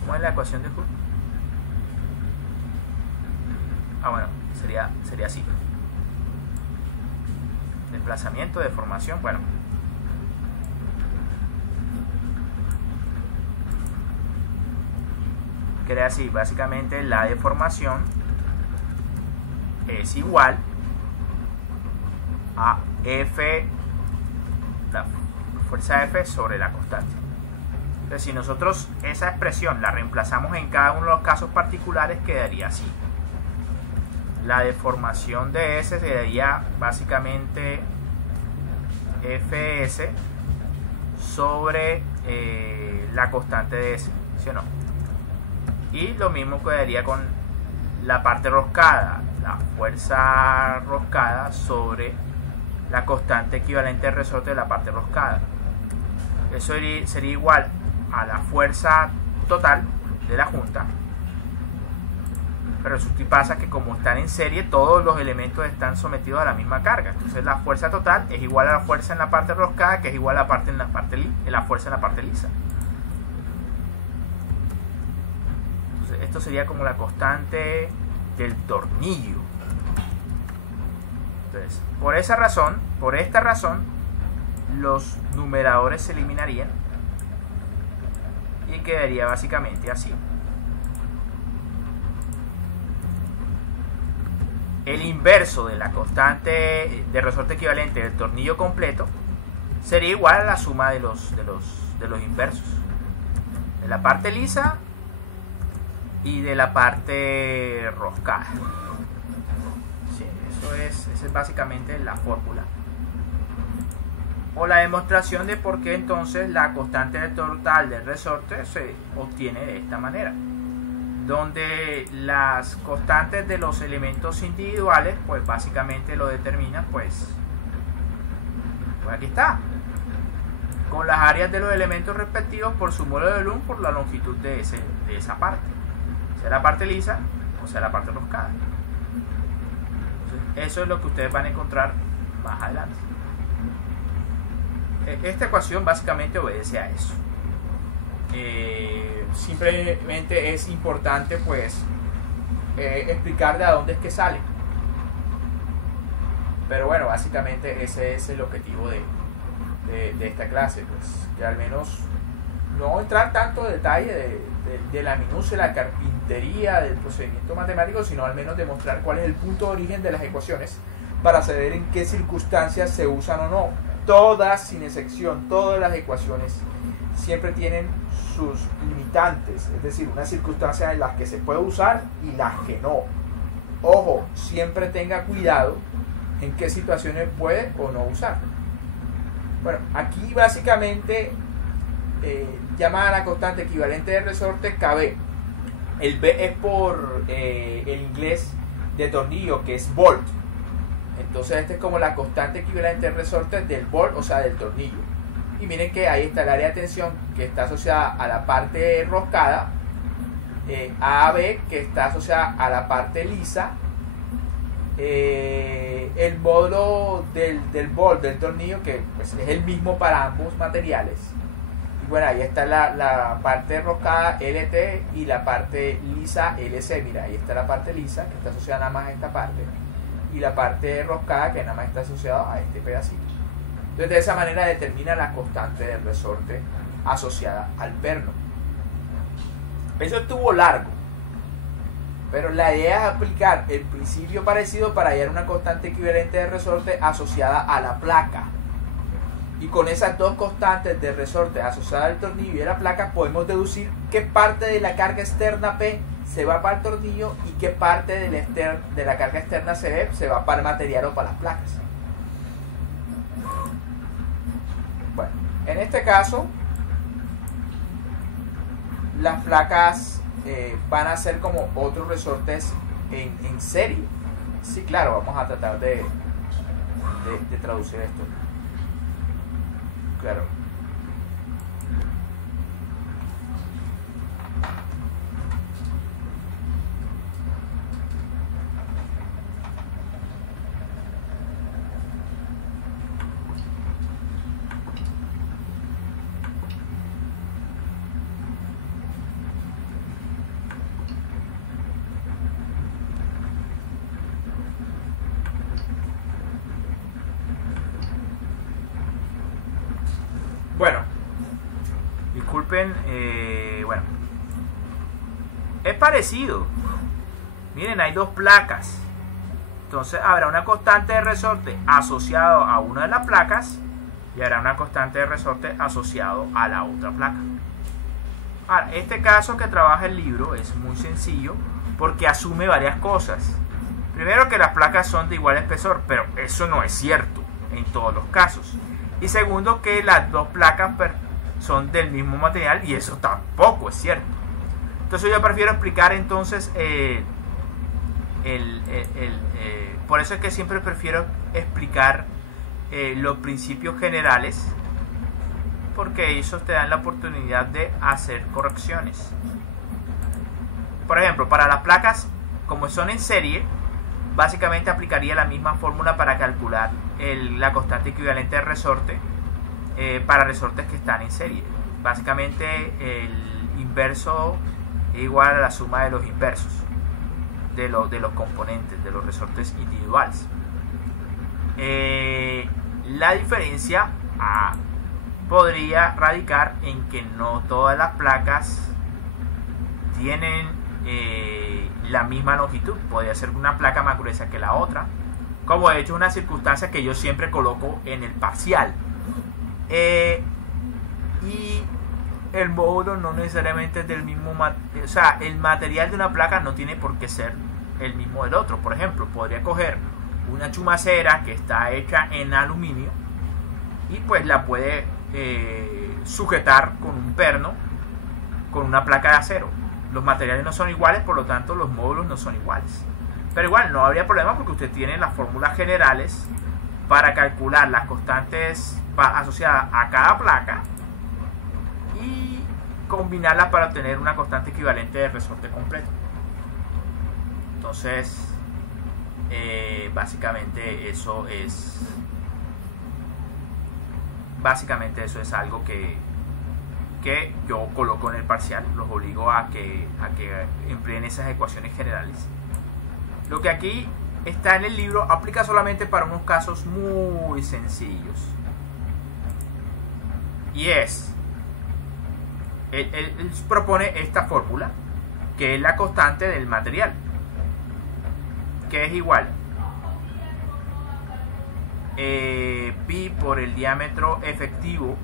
¿Cómo es la ecuación de Hooke? Bueno, sería así. Desplazamiento, deformación, bueno. Queda así, básicamente la deformación es igual a F, la fuerza F sobre la constante. Entonces, si nosotros esa expresión la reemplazamos en cada uno de los casos particulares, quedaría así. La deformación de S sería básicamente Fs sobre la constante de S, ¿sí o no? Y lo mismo quedaría con la parte roscada, la fuerza roscada sobre la constante equivalente de resorte de la parte roscada. Eso sería igual a la fuerza total de la junta, pero resulta y pasa que como están en serie, todos los elementos están sometidos a la misma carga. Entonces la fuerza total es igual a la fuerza en la parte roscada, que es igual a la fuerza en la parte lisa. Entonces esto sería como la constante del tornillo. Entonces, por esta razón, los numeradores se eliminarían y quedaría básicamente así. El inverso de la constante de resorte equivalente del tornillo completo sería igual a la suma de los inversos de la parte lisa y de la parte roscada. Sí, esa es básicamente la fórmula o la demostración de por qué entonces la constante total del resorte se obtiene de esta manera, donde las constantes de los elementos individuales pues básicamente lo determinan pues aquí está, con las áreas de los elementos respectivos por su módulo de Lund por la longitud de esa parte, sea la parte lisa o sea la parte roscada. Entonces, eso es lo que ustedes van a encontrar más adelante. Esta ecuación básicamente obedece a eso. Simplemente es importante pues explicar de dónde es que sale, pero bueno, básicamente ese es el objetivo de esta clase, pues que al menos no entrar tanto en detalle de la minucia, la carpintería del procedimiento matemático, sino al menos demostrar cuál es el punto de origen de las ecuaciones para saber en qué circunstancias se usan o no. Todas, sin excepción, todas las ecuaciones siempre tienen sus limitantes, es decir, unas circunstancias en las que se puede usar y las que no. Ojo, siempre tenga cuidado en qué situaciones puede o no usar. Bueno, aquí básicamente llama a la constante equivalente de resorte KB. El B es por el inglés de tornillo, que es volt. Entonces este es como la constante equivalente de resorte del volt, o sea del tornillo. Y miren que ahí está el área de tensión que está asociada a la parte roscada, AB que está asociada a la parte lisa, el módulo del volt del tornillo que pues, es el mismo para ambos materiales. Y bueno, ahí está la parte roscada LT y la parte lisa LC. Mira, ahí está la parte lisa que está asociada nada más a esta parte y la parte roscada que nada más está asociada a este pedacito. Entonces de esa manera determina la constante del resorte asociada al perno. Eso estuvo largo, pero la idea es aplicar el principio parecido para hallar una constante equivalente de resorte asociada a la placa. Y con esas dos constantes de resorte asociadas al tornillo y a la placa podemos deducir qué parte de la carga externa P se va para el tornillo y qué parte de la carga externa CB se va para el material o para las placas. Bueno, en este caso las placas van a ser como otros resortes en serie. Sí, claro, vamos a tratar de traducir esto. Claro. Bueno, disculpen, bueno, es parecido. Miren, hay dos placas. Entonces habrá una constante de resorte asociado a una de las placas y habrá una constante de resorte asociado a la otra placa. Ahora, este caso que trabaja el libro es muy sencillo porque asume varias cosas. Primero, que las placas son de igual espesor, pero eso no es cierto en todos los casos. Y segundo, que las dos placas son del mismo material, y eso tampoco es cierto. Entonces yo prefiero explicar entonces por eso es que siempre prefiero explicar los principios generales, porque esos te dan la oportunidad de hacer correcciones. Por ejemplo, para las placas, como son en serie, básicamente aplicaría la misma fórmula para calcular la constante equivalente de resorte para resortes que están en serie. Básicamente el inverso es igual a la suma de los inversos de los componentes, de los resortes individuales. La diferencia podría radicar en que no todas las placas tienen la misma longitud. Podría ser una placa más gruesa que la otra, como de hecho una circunstancia que yo siempre coloco en el parcial. Y el módulo no necesariamente es del mismo o sea, el material de una placa no tiene por qué ser el mismo del otro. Por ejemplo, podría coger una chumacera que está hecha en aluminio y pues la puede sujetar con un perno con una placa de acero. Los materiales no son iguales, por lo tanto los módulos no son iguales, pero igual no habría problema porque usted tiene las fórmulas generales para calcular las constantes asociadas a cada placa y combinarlas para obtener una constante equivalente de resorte completo. Entonces básicamente eso es algo que yo coloco en el parcial. Los obligo a que empleen esas ecuaciones generales. Lo que aquí está en el libro aplica solamente para unos casos muy sencillos, y es él propone esta fórmula, que es la constante del material, que es igual pi por el diámetro efectivo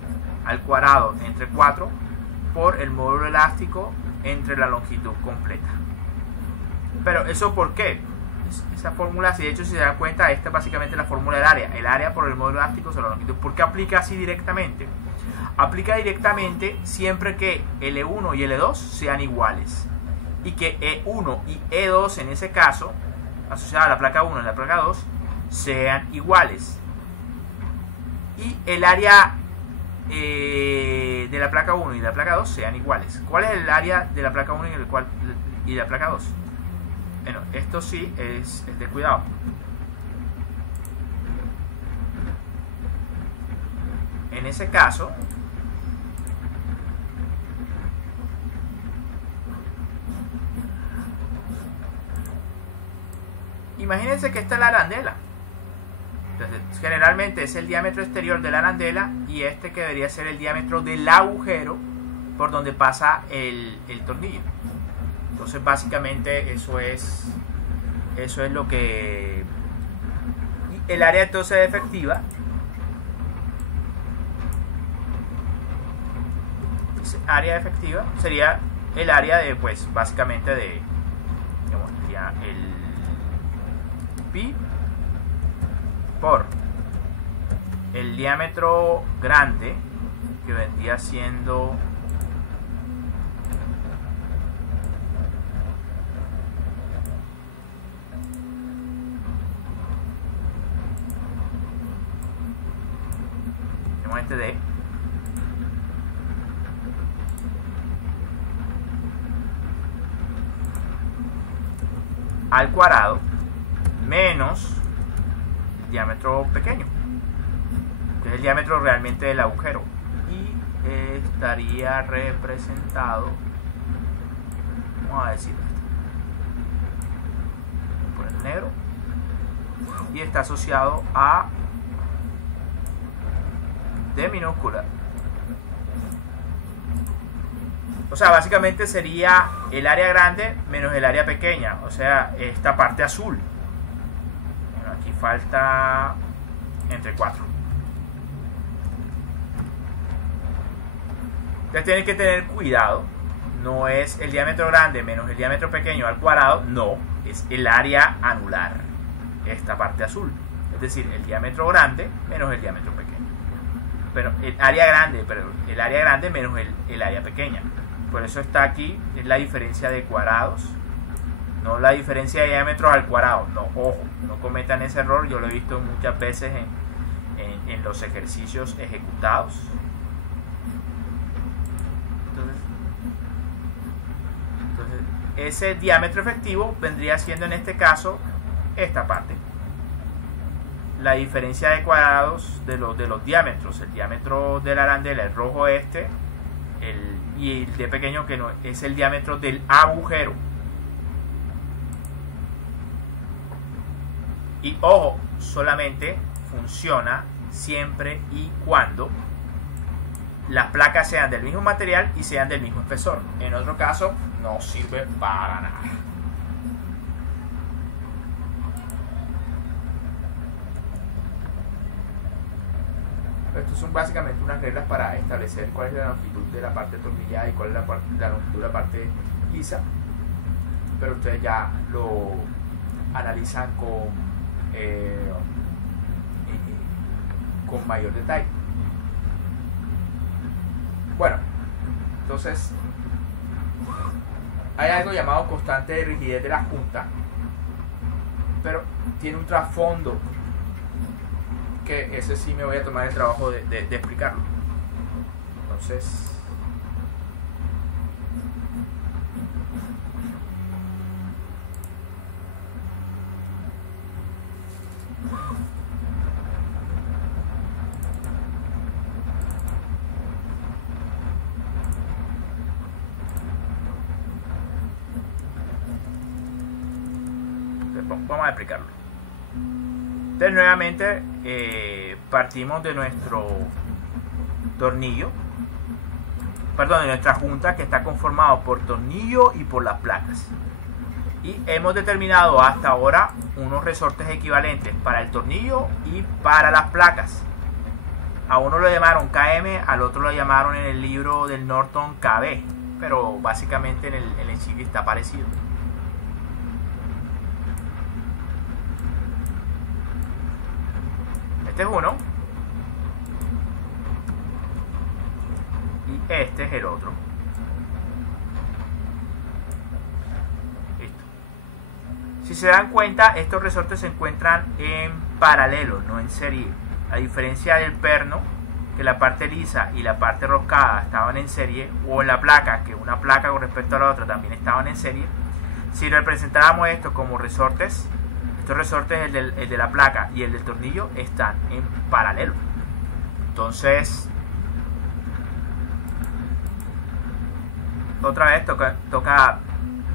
al cuadrado entre 4 por el módulo elástico entre la longitud completa. Pero eso, ¿por qué? Esa fórmula, si de hecho si se dan cuenta, esta es básicamente la fórmula del área. El área por el módulo elástico sobre la longitud. ¿Por qué aplica así directamente? Aplica directamente siempre que L1 y L2 sean iguales, y que E1 y E2 en ese caso, asociada a la placa 1 y la placa 2, sean iguales, y el área de la placa 1 y la placa 2 sean iguales. ¿Cuál es el área de la placa 1 y la placa 2? Bueno, esto sí es de cuidado. En ese caso, imagínense que esta es la arandela. Entonces, generalmente es el diámetro exterior de la arandela, y este que debería ser el diámetro del agujero por donde pasa el tornillo. Entonces básicamente eso es lo que el área entonces efectiva sería el área de, pues básicamente de, digamos, ya el pi por el diámetro grande, que vendría siendo de al cuadrado menos el diámetro pequeño, que es el diámetro realmente del agujero, y estaría representado, vamos a decir esto, por el negro, y está asociado a D minúscula. O sea, básicamente sería el área grande menos el área pequeña, o sea, esta parte azul. Bueno, aquí falta entre 4. Entonces tienen que tener cuidado no es el diámetro grande menos el diámetro pequeño al cuadrado, no, es el área anular, esta parte azul, es decir, el diámetro grande menos el diámetro pequeño. Pero el área grande menos el área pequeña. Por eso está aquí, es la diferencia de cuadrados, no la diferencia de diámetros al cuadrado. No, ojo, no cometan ese error, yo lo he visto muchas veces en los ejercicios ejecutados. Entonces, ese diámetro efectivo vendría siendo en este caso esta parte. La diferencia de cuadrados de los diámetros, el diámetro del arandela, el rojo este, y el de pequeño que no es el diámetro del agujero. Y ojo, solamente funciona siempre y cuando las placas sean del mismo material y sean del mismo espesor. En otro caso no sirve para nada. Estos son básicamente unas reglas para establecer cuál es la longitud de la parte atornillada y cuál es la longitud de la parte lisa, pero ustedes ya lo analizan con mayor detalle. Bueno, entonces hay algo llamado constante de rigidez de la junta, pero tiene un trasfondo que ese sí me voy a tomar el trabajo de explicarlo. Entonces, vamos a explicarlo. Entonces nuevamente partimos de nuestro tornillo, perdón, de nuestra junta, que está conformado por tornillo y por las placas, y hemos determinado hasta ahora unos resortes equivalentes para el tornillo y para las placas. A uno lo llamaron KM, al otro lo llamaron en el libro del Norton KB, pero básicamente en el chip está parecido. Este es uno y este es el otro. Listo. Si se dan cuenta, estos resortes se encuentran en paralelo, no en serie. A diferencia del perno, que la parte lisa y la parte roscada estaban en serie, o en la placa, que una placa con respecto a la otra también estaban en serie. Si representáramos esto como resortes, estos resortes, el de la placa y el del tornillo, están en paralelo. Entonces, otra vez toca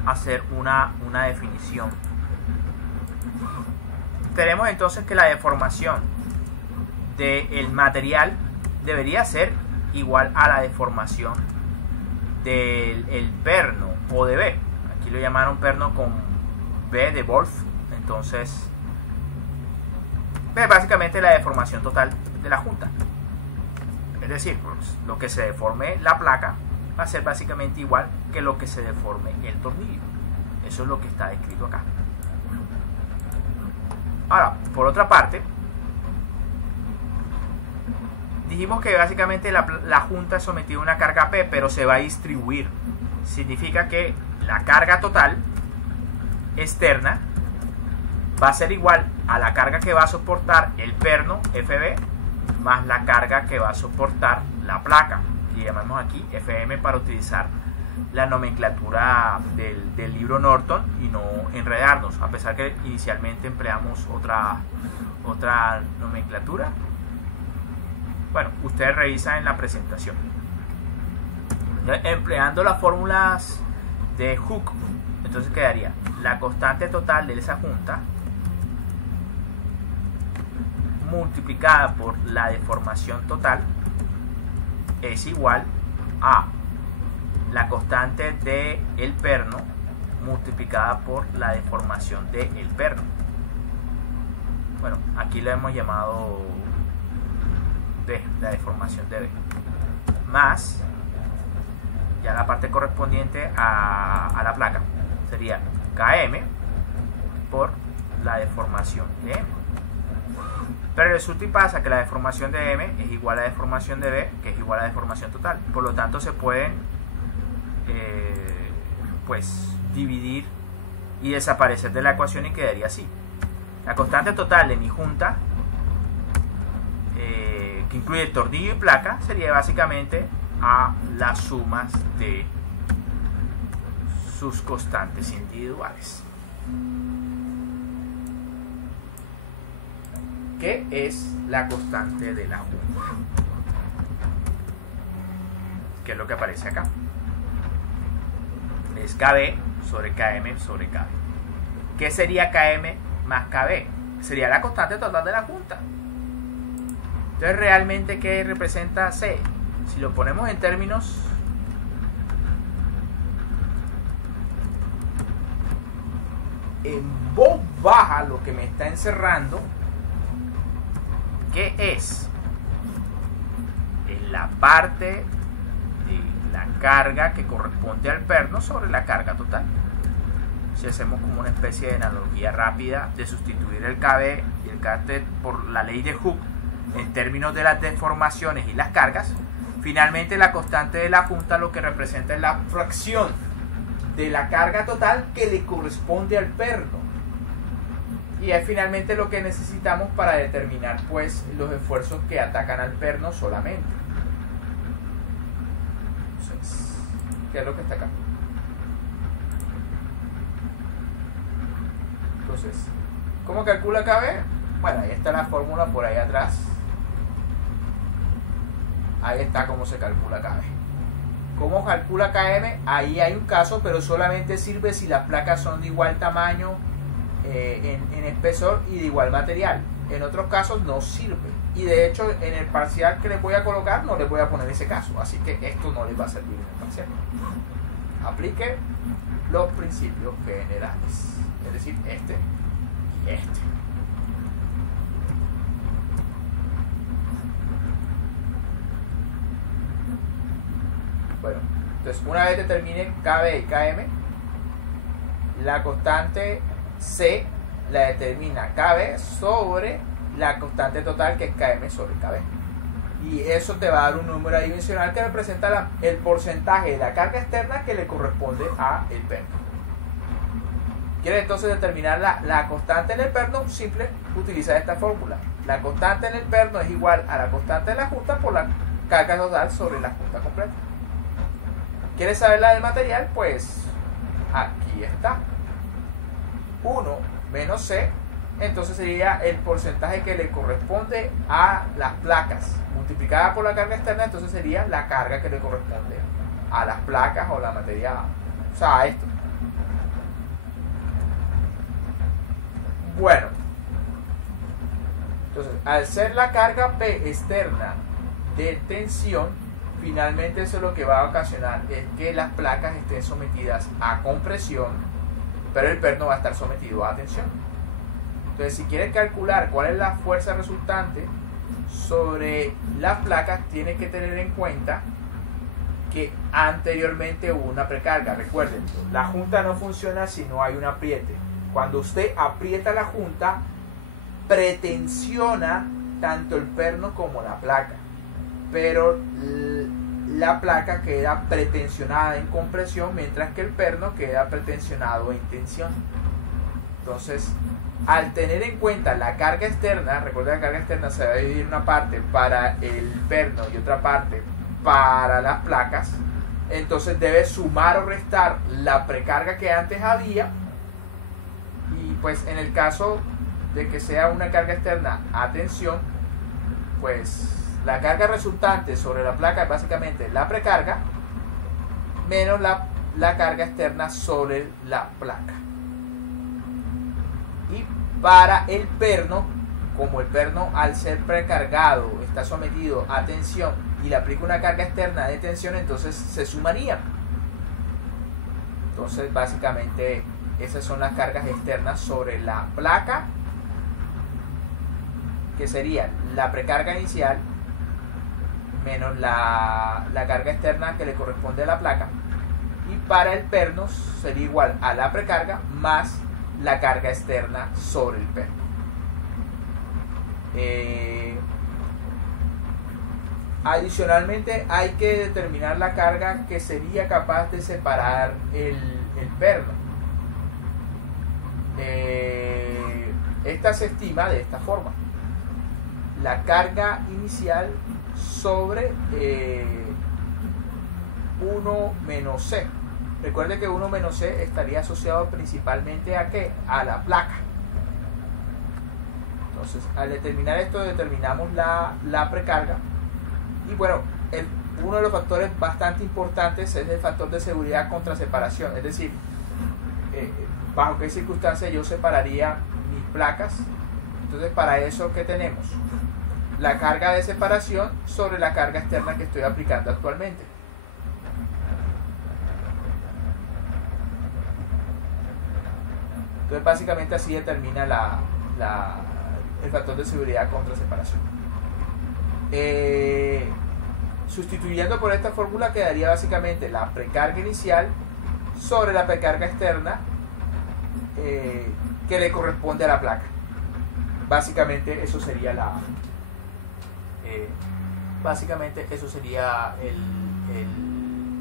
hacer una definición. Tenemos entonces que la deformación del material debería ser igual a la deformación del perno o de B. Aquí lo llamaron perno con B de Wolf. Entonces, es básicamente la deformación total de la junta. Es decir, pues, lo que se deforme la placa va a ser básicamente igual que lo que se deforme el tornillo. Eso es lo que está descrito acá. Ahora, por otra parte, dijimos que básicamente la junta es sometida a una carga P, pero se va a distribuir. Significa que la carga total externa va a ser igual a la carga que va a soportar el perno FB más la carga que va a soportar la placa, que llamamos aquí FM para utilizar la nomenclatura del libro Norton y no enredarnos, a pesar que inicialmente empleamos otra nomenclatura. Bueno, ustedes revisan en la presentación. Empleando las fórmulas de Hooke, entonces quedaría la constante total de esa junta multiplicada por la deformación total es igual a la constante del perno multiplicada por la deformación del perno. Bueno, aquí lo hemos llamado B, la deformación de B, más ya la parte correspondiente a la placa sería Km por la deformación de M. Pero resulta y pasa que la deformación de M es igual a la deformación de B, que es igual a la deformación total. Por lo tanto, se pueden pues dividir y desaparecer de la ecuación y quedaría así. La constante total de mi junta, que incluye tornillo y placa, sería básicamente a las sumas de sus constantes individuales. ¿Qué es la constante de la junta? ¿Qué es lo que aparece acá? Es KB sobre KM sobre KB. ¿Qué sería KM más KB? Sería la constante total de la junta. Entonces, ¿realmente qué representa C? Si lo ponemos en términos en voz baja, lo que me está encerrando, ¿qué es? Es la parte de la carga que corresponde al perno sobre la carga total. Si hacemos como una especie de analogía rápida de sustituir el KB y el KT por la ley de Hooke en términos de las deformaciones y las cargas, finalmente la constante de la junta lo que representa es la fracción de la carga total que le corresponde al perno. Y es finalmente lo que necesitamos para determinar pues los esfuerzos que atacan al perno solamente. Entonces, ¿qué es lo que está acá? Entonces, ¿cómo calcula KB? Bueno, ahí está la fórmula por ahí atrás. Ahí está cómo se calcula KB. ¿Cómo calcula KM? Ahí hay un caso, pero solamente sirve si las placas son de igual tamaño en espesor y de igual material. En otros casos no sirve. Y de hecho, en el parcial que les voy a colocar, no les voy a poner ese caso. Así que esto no les va a servir en el parcial. Aplique los principios generales. Es decir, este y este. Bueno, entonces una vez determine KB y KM, la constante C la determina KB sobre la constante total, que es KM sobre KB. Y eso te va a dar un número adimensional que representa el porcentaje de la carga externa que le corresponde a el perno. ¿Quieres entonces determinar la constante en el perno? Simple, utiliza esta fórmula. La constante en el perno es igual a la constante de la junta por la carga total sobre la junta completa. ¿Quieres saber la del material? Pues aquí está. 1 menos C, entonces sería el porcentaje que le corresponde a las placas multiplicada por la carga externa, entonces sería la carga que le corresponde a las placas o la materia, o sea, a esto. Bueno, entonces al ser la carga P externa de tensión, finalmente eso lo que va a ocasionar es que las placas estén sometidas a compresión, pero el perno va a estar sometido a tensión. Entonces, si quieres calcular cuál es la fuerza resultante sobre las placas, tienes que tener en cuenta que anteriormente hubo una precarga. Recuerden, la junta no funciona si no hay un apriete. Cuando usted aprieta la junta, pretensiona tanto el perno como la placa, pero la placa queda pretensionada en compresión, mientras que el perno queda pretensionado en tensión. Entonces, al tener en cuenta la carga externa, recuerda que la carga externa se va a dividir una parte para el perno y otra parte para las placas, entonces debe sumar o restar la precarga que antes había. Y pues en el caso de que sea una carga externa a tensión, pues la carga resultante sobre la placa es básicamente la precarga menos la carga externa sobre la placa. Y para el perno, como el perno al ser precargado está sometido a tensión y le aplica una carga externa de tensión, entonces se sumarían. Entonces básicamente esas son las cargas externas sobre la placa, que sería la precarga inicial menos la carga externa que le corresponde a la placa, y para el perno sería igual a la precarga más la carga externa sobre el perno. Adicionalmente hay que determinar la carga que sería capaz de separar el perno. Esta se estima de esta forma: la carga inicial sobre 1 menos C. Recuerde que 1 menos C estaría asociado principalmente ¿a qué? A la placa. Entonces, al determinar esto, determinamos la precarga. Y bueno, uno de los factores bastante importantes es el factor de seguridad contra separación. Es decir, bajo qué circunstancias yo separaría mis placas. Entonces, para eso, ¿qué tenemos? La carga de separación sobre la carga externa que estoy aplicando actualmente. Entonces, básicamente así determina el factor de seguridad contra separación. Sustituyendo por esta fórmula, quedaría básicamente la precarga inicial sobre la precarga externa que le corresponde a la placa. Básicamente eso sería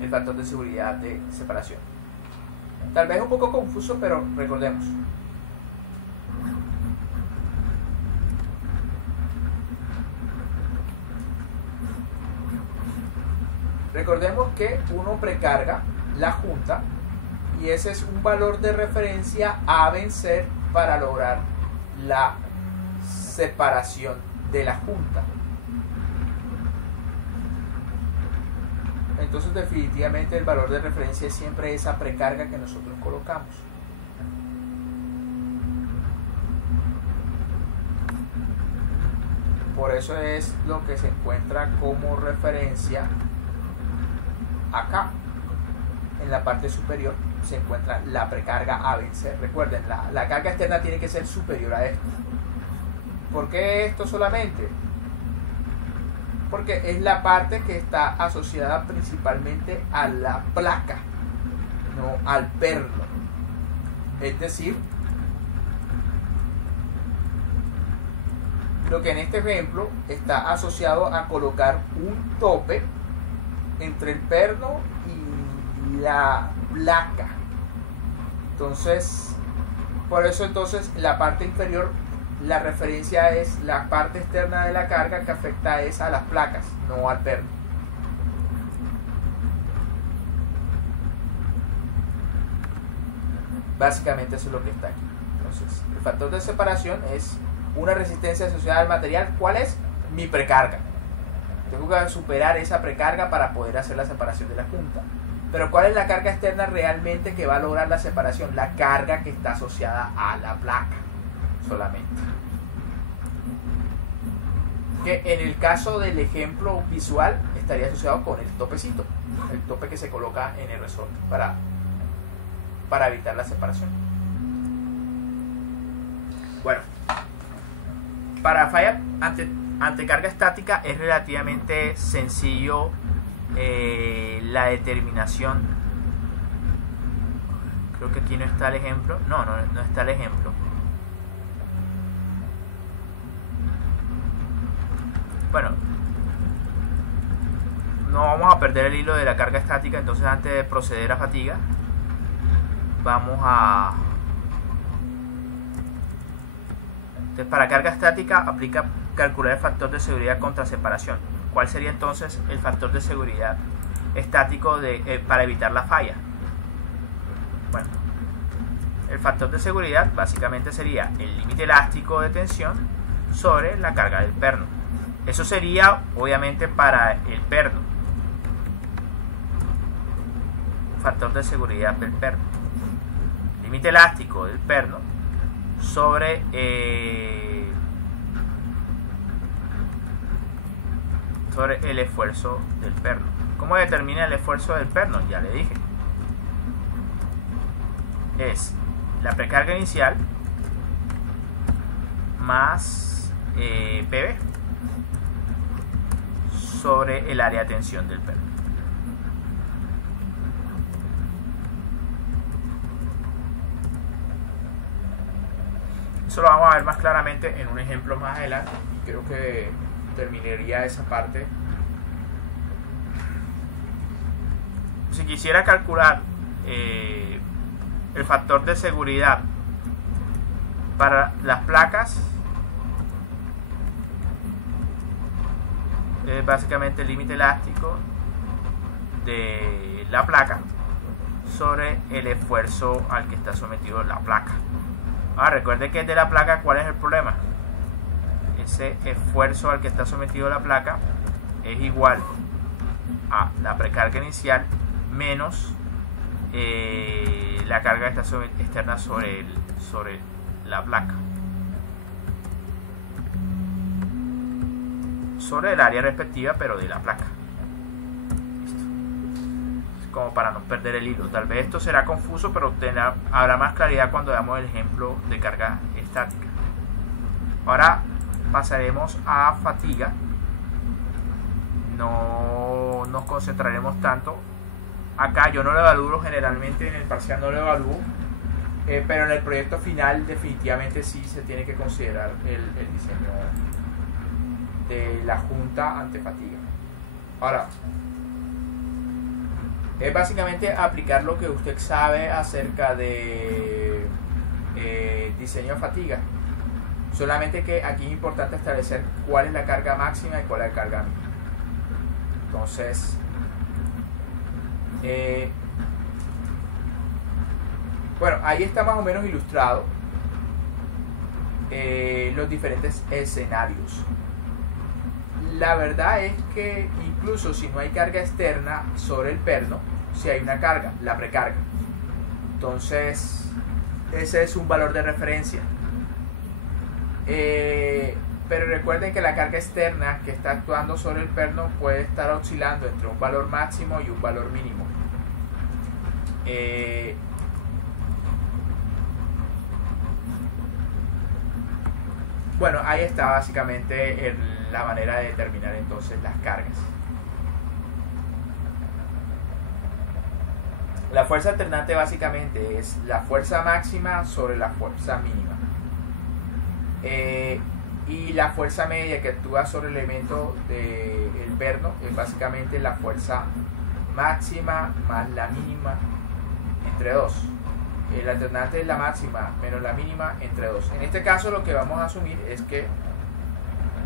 el factor de seguridad de separación. Tal vez un poco confuso, pero recordemos. Recordemos que uno precarga la junta y ese es un valor de referencia a vencer para lograr la separación de la junta. Entonces, definitivamente el valor de referencia es siempre esa precarga que nosotros colocamos. Por eso es lo que se encuentra como referencia acá. En la parte superior se encuentra la precarga a vencer. Recuerden, la carga externa tiene que ser superior a esto. ¿Por qué esto solamente? Porque es la parte que está asociada principalmente a la placa, no al perno. Es decir, lo que en este ejemplo está asociado a colocar un tope entre el perno y la placa. Entonces, por eso entonces la parte inferior, la referencia es la parte externa de la carga que afecta es a las placas, no al perno. Básicamente eso es lo que está aquí. Entonces, el factor de separación es una resistencia asociada al material. ¿Cuál es? Mi precarga. Tengo que superar esa precarga para poder hacer la separación de la junta. Pero ¿cuál es la carga externa realmente que va a lograr la separación? La carga que está asociada a la placa solamente. Que en el caso del ejemplo visual estaría asociado con el topecito, el tope que se coloca en el resorte para evitar la separación. Bueno, para falla ante carga estática es relativamente sencillo la determinación. Creo que aquí no está el ejemplo. No está el ejemplo. Bueno, no vamos a perder el hilo de la carga estática. Entonces, antes de proceder a fatiga, vamos a... Entonces, para carga estática aplica calcular el factor de seguridad contra separación. ¿Cuál sería entonces el factor de seguridad estático para evitar la falla? Bueno, el factor de seguridad básicamente sería el límite elástico de tensión sobre la carga del perno. Eso sería obviamente para el perno. Factor de seguridad del perno. Límite elástico del perno sobre el esfuerzo del perno. ¿Cómo determina el esfuerzo del perno? Ya le dije. Es la precarga inicial más PB sobre el área de tensión del perno. Eso lo vamos a ver más claramente en un ejemplo más adelante y creo que terminaría esa parte. Si quisiera calcular el factor de seguridad para las placas, es básicamente el límite elástico de la placa sobre el esfuerzo al que está sometido la placa. Ahora recuerde que es de la placa. ¿Cuál es el problema? Ese esfuerzo al que está sometido la placa es igual a la precarga inicial menos la carga externa sobre la placa, sobre el área respectiva, pero de la placa. Listo. Es como para no perder el hilo. Tal vez esto será confuso, pero habrá más claridad cuando damos el ejemplo de carga estática. Ahora pasaremos a fatiga. No nos concentraremos tanto. Acá yo no lo evalúo, generalmente en el parcial no lo evalúo, pero en el proyecto final definitivamente sí se tiene que considerar el diseño de la junta ante fatiga. Ahora, es básicamente aplicar lo que usted sabe acerca de diseño de fatiga, solamente que aquí es importante establecer cuál es la carga máxima y cuál es la carga mínima. Entonces, bueno, ahí está más o menos ilustrado los diferentes escenarios. La verdad es que incluso si no hay carga externa sobre el perno, si hay una carga, la precarga. Entonces, ese es un valor de referencia. Pero recuerden que la carga externa que está actuando sobre el perno puede estar oscilando entre un valor máximo y un valor mínimo. Bueno, ahí está básicamente la manera de determinar entonces las cargas. La fuerza alternante básicamente es la fuerza máxima sobre la fuerza mínima. Y la fuerza media que actúa sobre el elemento del perno es básicamente la fuerza máxima más la mínima entre 2. El alternante es la máxima menos la mínima entre 2. En este caso lo que vamos a asumir es que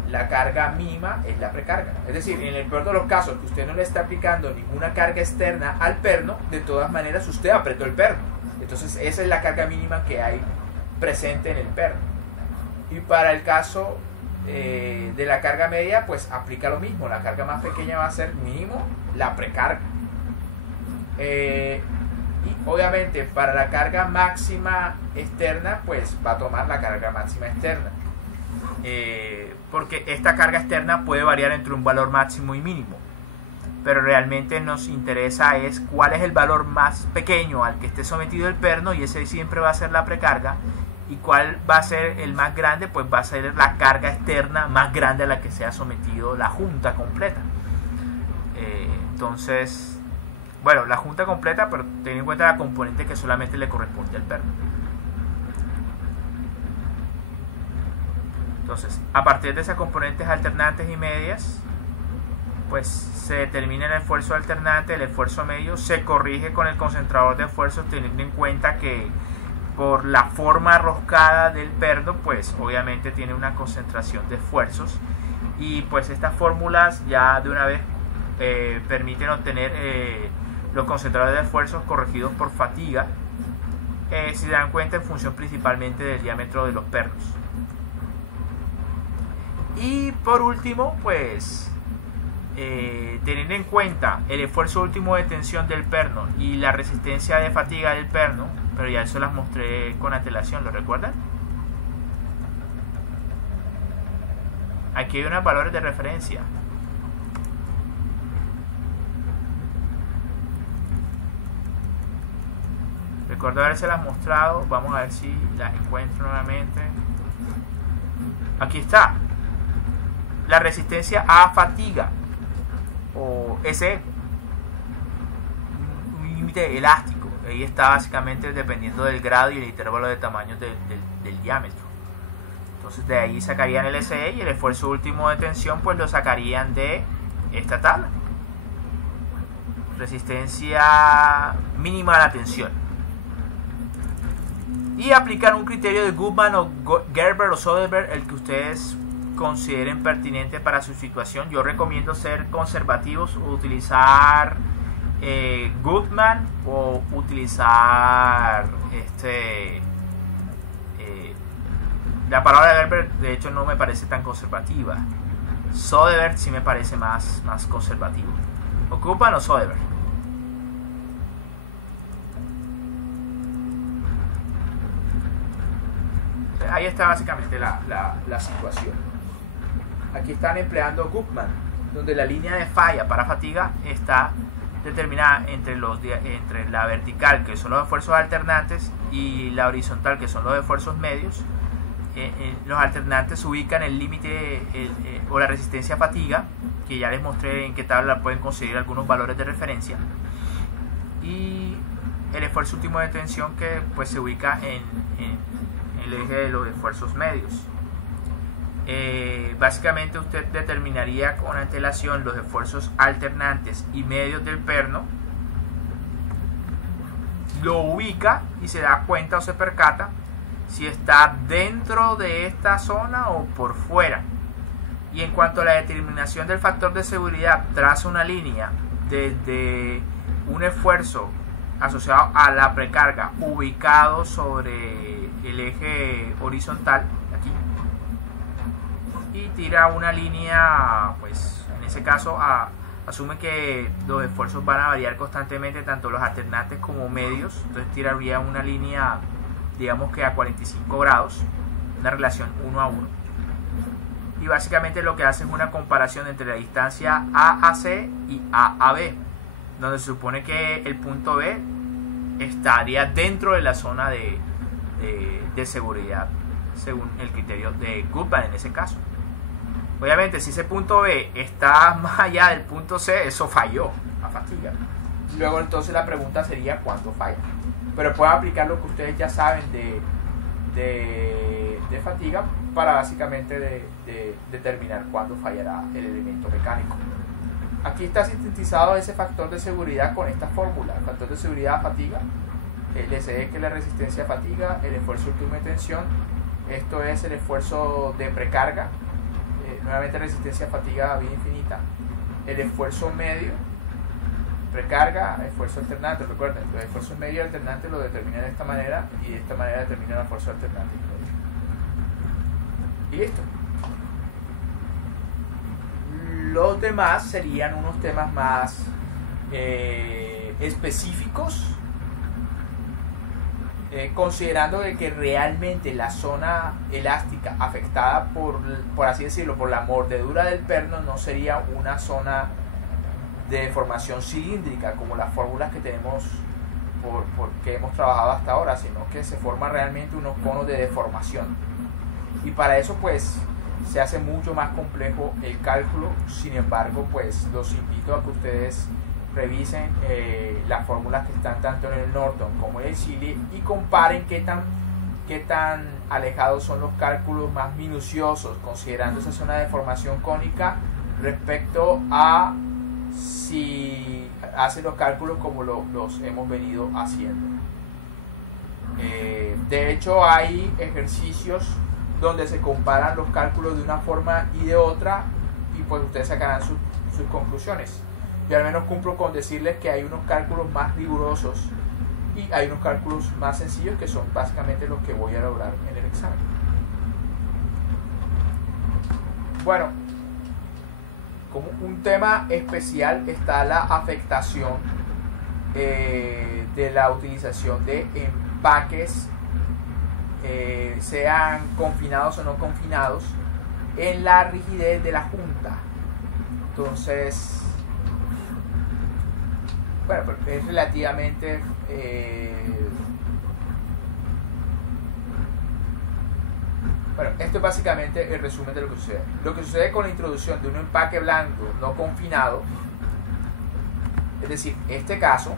la carga mínima es la precarga. Es decir, en el peor de los casos que usted no le está aplicando ninguna carga externa al perno, de todas maneras usted apretó el perno. Entonces esa es la carga mínima que hay presente en el perno. Y para el caso de la carga media, pues aplica lo mismo. La carga más pequeña va a ser mínimo la precarga. Y obviamente para la carga máxima externa, pues va a tomar la carga máxima externa. Porque esta carga externa puede variar entre un valor máximo y mínimo. Pero realmente nos interesa es cuál es el valor más pequeño al que esté sometido el perno, y ese siempre va a ser la precarga. Y cuál va a ser el más grande, pues va a ser la carga externa más grande a la que se ha sometido la junta completa. Entonces, bueno, la junta completa, pero ten en cuenta la componente que solamente le corresponde al perno. Entonces, a partir de esas componentes alternantes y medias, pues se determina el esfuerzo alternante, el esfuerzo medio, se corrige con el concentrador de esfuerzos, teniendo en cuenta que por la forma roscada del perno, pues obviamente tiene una concentración de esfuerzos, y pues estas fórmulas ya de una vez permiten obtener los concentradores de esfuerzos corregidos por fatiga, si se dan cuenta en función principalmente del diámetro de los pernos. Y por último, pues teniendo en cuenta el esfuerzo último de tensión del perno y la resistencia de fatiga del perno, pero ya eso las mostré con antelación, ¿lo recuerdan? Aquí hay unos valores de referencia. Recuerdo haberse las mostrado. Vamos a ver si las encuentro nuevamente. Aquí está. La resistencia a fatiga. o SE, un límite elástico. Ahí está básicamente dependiendo del grado y el intervalo de tamaño del diámetro. Entonces de ahí sacarían el SE y el esfuerzo último de tensión pues lo sacarían de esta tabla. Resistencia mínima a la tensión. Y aplicar un criterio de Goodman o Gerber o Soderberg, el que ustedes consideren pertinente para su situación. Yo recomiendo ser conservativos, utilizar Goodman o utilizar la palabra de Gerber de hecho no me parece tan conservativa. Soderberg sí me parece más conservativo. O Goodman o Soderberg. Ahí está básicamente la situación. Aquí están empleando Goodman, donde la línea de falla para fatiga está determinada entre la vertical, que son los esfuerzos alternantes, y la horizontal, que son los esfuerzos medios. Los alternantes ubican el límite o la resistencia a fatiga, que ya les mostré en qué tabla pueden conseguir algunos valores de referencia, y el esfuerzo último de tensión, que pues se ubica en el eje de los esfuerzos medios. Básicamente usted determinaría con antelación los esfuerzos alternantes y medios del perno, lo ubica y se da cuenta o se percata si está dentro de esta zona o por fuera. Y en cuanto a la determinación del factor de seguridad, traza una línea desde un esfuerzo asociado a la precarga ubicado sobre el eje horizontal aquí, y tira una línea, pues en ese caso asume que los esfuerzos van a variar constantemente, tanto los alternantes como medios. Entonces tiraría una línea, digamos que a 45 grados, una relación 1 a 1, y básicamente lo que hace es una comparación entre la distancia A a C y A a B, donde se supone que el punto B estaría dentro de la zona de seguridad según el criterio de Goodman en ese caso. Obviamente si ese punto B está más allá del punto C, eso falló a fatiga. Luego entonces la pregunta sería ¿cuánto falla? Pero pueden aplicar lo que ustedes ya saben de fatiga para básicamente determinar cuándo fallará el elemento mecánico. Aquí está sintetizado ese factor de seguridad con esta fórmula. El factor de seguridad fatiga, el SE, que es la resistencia a fatiga, el esfuerzo último de tensión, esto es el esfuerzo de precarga, nuevamente resistencia a fatiga a vía infinita, el esfuerzo medio, precarga, esfuerzo alternante. Recuerden, los esfuerzos medio y alternantes lo determinan de esta manera, y de esta manera determinan el esfuerzo alternante. Y listo. Los demás serían unos temas más específicos, considerando de que realmente la zona elástica afectada por así decirlo, por la mordedura del perno, no sería una zona de deformación cilíndrica como las fórmulas que tenemos que hemos trabajado hasta ahora, sino que se forman realmente unos conos de deformación, y para eso pues se hace mucho más complejo el cálculo. Sin embargo, pues los invito a que ustedes revisen las fórmulas que están tanto en el Norton como en el Sealy y comparen qué tan alejados son los cálculos más minuciosos, considerando esa zona de formación cónica, respecto a si hacen los cálculos como los hemos venido haciendo. De hecho, hay ejercicios donde se comparan los cálculos de una forma y de otra, y pues ustedes sacarán sus conclusiones. Yo al menos cumplo con decirles que hay unos cálculos más rigurosos y hay unos cálculos más sencillos, que son básicamente los que voy a lograr en el examen. Bueno, como un tema especial está la afectación de la utilización de empaques, sean confinados o no confinados, en la rigidez de la junta. Entonces, bueno, es relativamente bueno, esto es básicamente el resumen de lo que sucede. Lo que sucede con la introducción de un empaque blando no confinado Es decir, este caso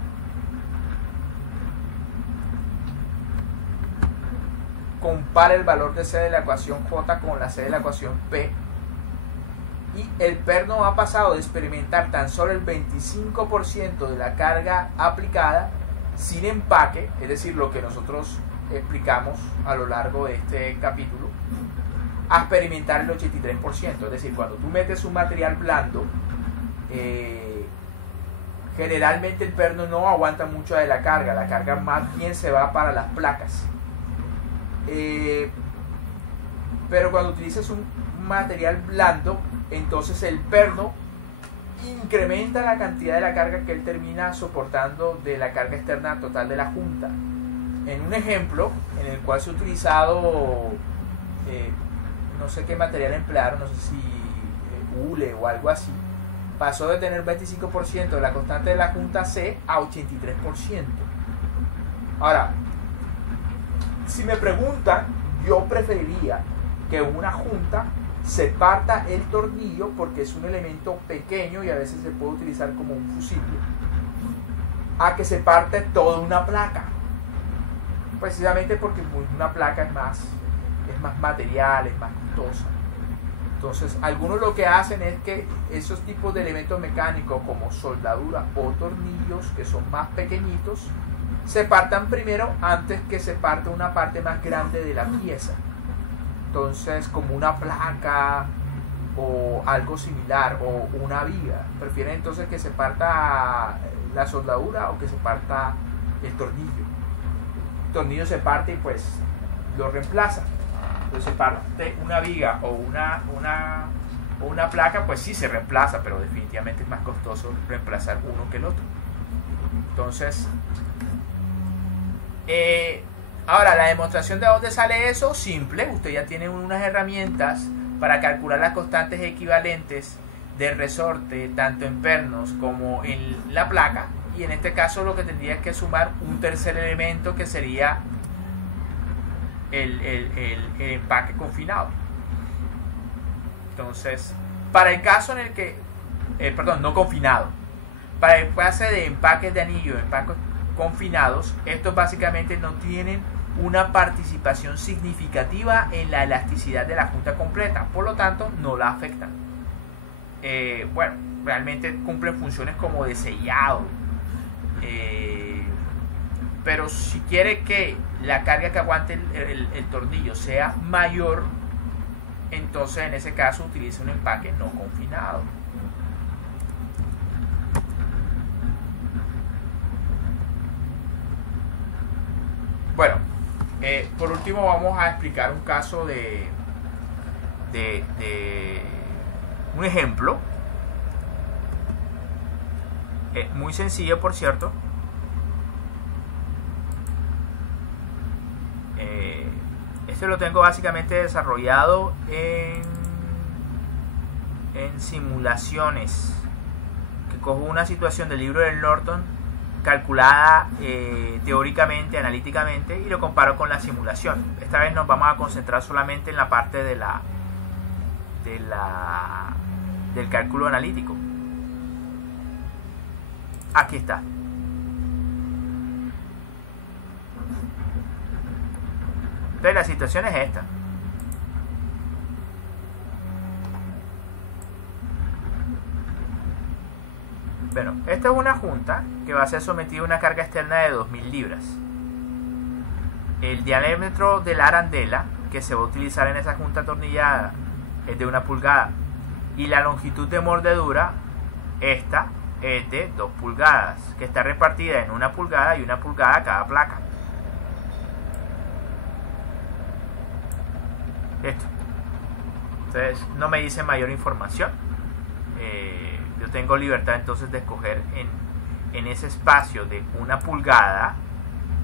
compara el valor de C de la ecuación J con la C de la ecuación P, y el perno ha pasado de experimentar tan solo el 25% de la carga aplicada sin empaque, es decir, lo que nosotros explicamos a lo largo de este capítulo, a experimentar el 83%. Es decir, cuando tú metes un material blando, generalmente el perno no aguanta mucho de la carga más bien se va para las placas. Pero cuando utilizas un material blando, entonces el perno incrementa la cantidad de la carga que él termina soportando de la carga externa total de la junta. En un ejemplo en el cual se ha utilizado, no sé qué material emplearon, no sé si hule o algo así, pasó de tener 25% de la constante de la junta C a 83%. Ahora, si me preguntan, yo preferiría que una junta se parta el tornillo, porque es un elemento pequeño y a veces se puede utilizar como un fusible, a que se parte toda una placa, precisamente porque una placa es más material, es más costosa. Entonces, algunos lo que hacen es que esos tipos de elementos mecánicos como soldadura o tornillos, que son más pequeñitos, se partan primero antes que se parte una parte más grande de la pieza. Entonces, como una placa o algo similar, o una viga, prefieren entonces que se parta la soldadura o que se parta el tornillo. El tornillo se parte y pues lo reemplaza. Entonces, se parte una viga o una placa, pues sí se reemplaza, pero definitivamente es más costoso reemplazar uno que el otro. Entonces, ahora, la demostración de dónde sale eso, simple. Usted ya tiene unas herramientas para calcular las constantes equivalentes del resorte, tanto en pernos como en la placa. Y en este caso lo que tendría es que sumar un tercer elemento, que sería el empaque confinado. Entonces, para el caso en el que, no confinado, para el caso de empaques de anillo, empaques confinados, estos básicamente no tienen una participación significativa en la elasticidad de la junta completa, por lo tanto no la afectan. Bueno, realmente cumplen funciones como de sellado, pero si quiere que la carga que aguante el tornillo sea mayor, entonces en ese caso utiliza un empaque no confinado. Bueno, por último vamos a explicar un caso de un ejemplo muy sencillo, por cierto. Esto lo tengo básicamente desarrollado en simulaciones, que cojo una situación del libro del Norton calculada teóricamente, analíticamente, y lo comparo con la simulación. Esta vez nos vamos a concentrar solamente en la parte del cálculo analítico. Aquí está. Entonces la situación es esta. Bueno, esta es una junta que va a ser sometida a una carga externa de 2000 libras. El diámetro de la arandela que se va a utilizar en esa junta atornillada es de 1 pulgada. Y la longitud de mordedura, esta, es de 2 pulgadas, que está repartida en 1 pulgada y 1 pulgada cada placa. Esto. Entonces no me dice mayor información. Yo tengo libertad entonces de escoger en ese espacio de 1 pulgada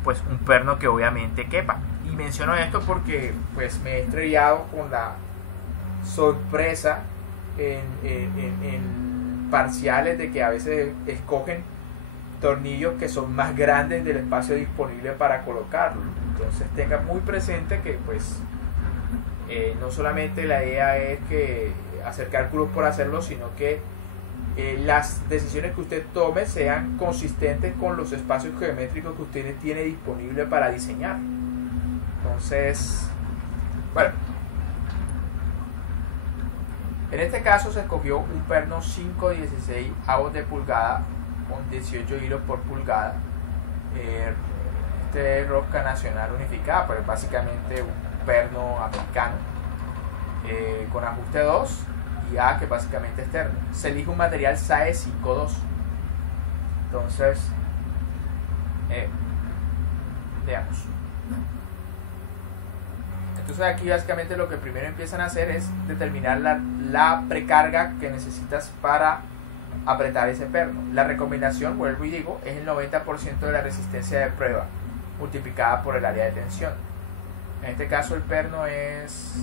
pues un perno que obviamente quepa. Y menciono esto porque pues me he estrellado con la sorpresa en parciales de que a veces escogen tornillos que son más grandes del espacio disponible para colocarlo. Entonces tenga muy presente que pues no solamente la idea es que hacer cálculos por hacerlo, sino que las decisiones que usted tome sean consistentes con los espacios geométricos que usted tiene disponible para diseñar. Entonces, bueno, en este caso se escogió un perno 5/16 avos de pulgada con 18 hilos por pulgada. Este es rosca nacional unificada, pero es básicamente un perno americano con ajuste 2 y A, que básicamente es externo. Se elige un material SAE 5.2. Entonces, veamos. Entonces aquí básicamente lo que primero empiezan a hacer es determinar la precarga que necesitas para apretar ese perno. La recomendación, vuelvo y digo, es el 90% de la resistencia de prueba multiplicada por el área de tensión. En este caso el perno es,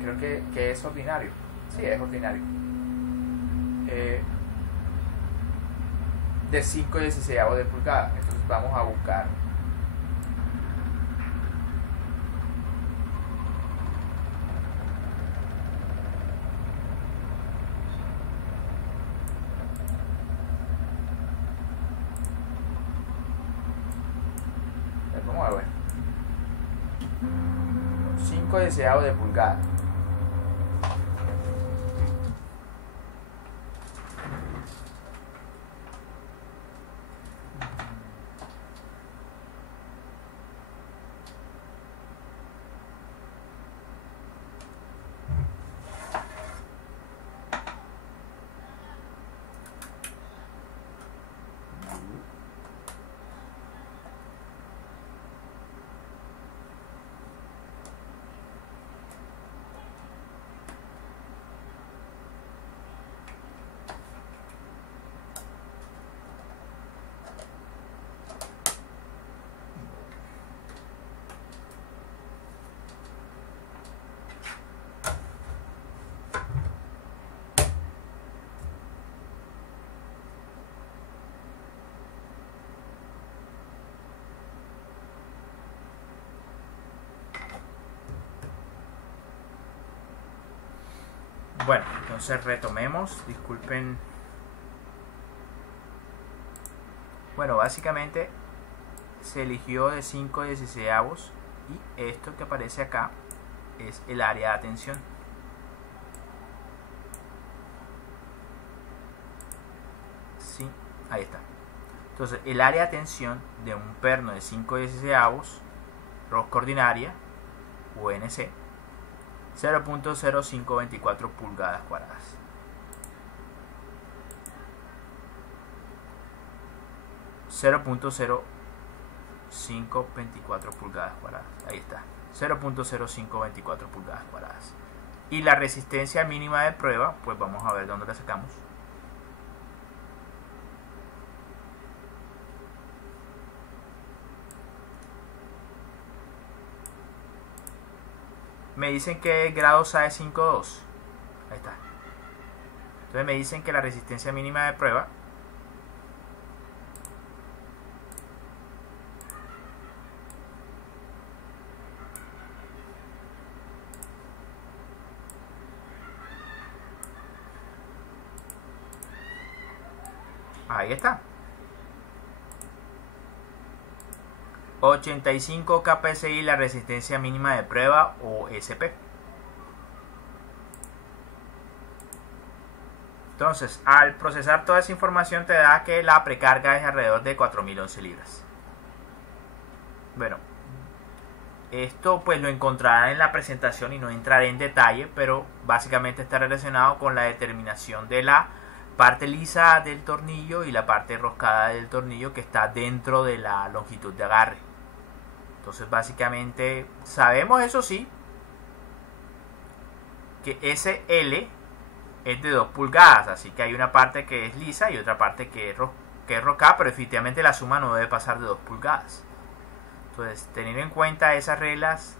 creo que es ordinario. Sí, es ordinario. De 5/16 de pulgada. Entonces vamos a buscar vamos a ver 5/16 de pulgada. Bueno, entonces retomemos, disculpen. Bueno, básicamente se eligió de 5/16 y esto que aparece acá es el área de tensión. Sí, ahí está. Entonces el área de tensión de un perno de 5/16 rosca ordinaria UNC 0.0524 pulgadas cuadradas. .0524 pulgadas cuadradas. Ahí está. 0.0524 pulgadas cuadradas. Y la resistencia mínima de prueba, pues vamos a ver dónde la sacamos. Me dicen que grado SAE 5.2. Ahí está. Entonces me dicen que la resistencia mínima de prueba ahí está. 85 kPSI la resistencia mínima de prueba o SP. Entonces, al procesar toda esa información te da que la precarga es alrededor de 4011 libras. Bueno, esto pues lo encontrarán en la presentación y no entraré en detalle, pero básicamente está relacionado con la determinación de la parte lisa del tornillo y la parte roscada del tornillo que está dentro de la longitud de agarre. Entonces básicamente sabemos, eso sí, que ese L es de 2 pulgadas, así que hay una parte que es lisa y otra parte que es roscada, pero efectivamente la suma no debe pasar de 2 pulgadas. Entonces, teniendo en cuenta esas reglas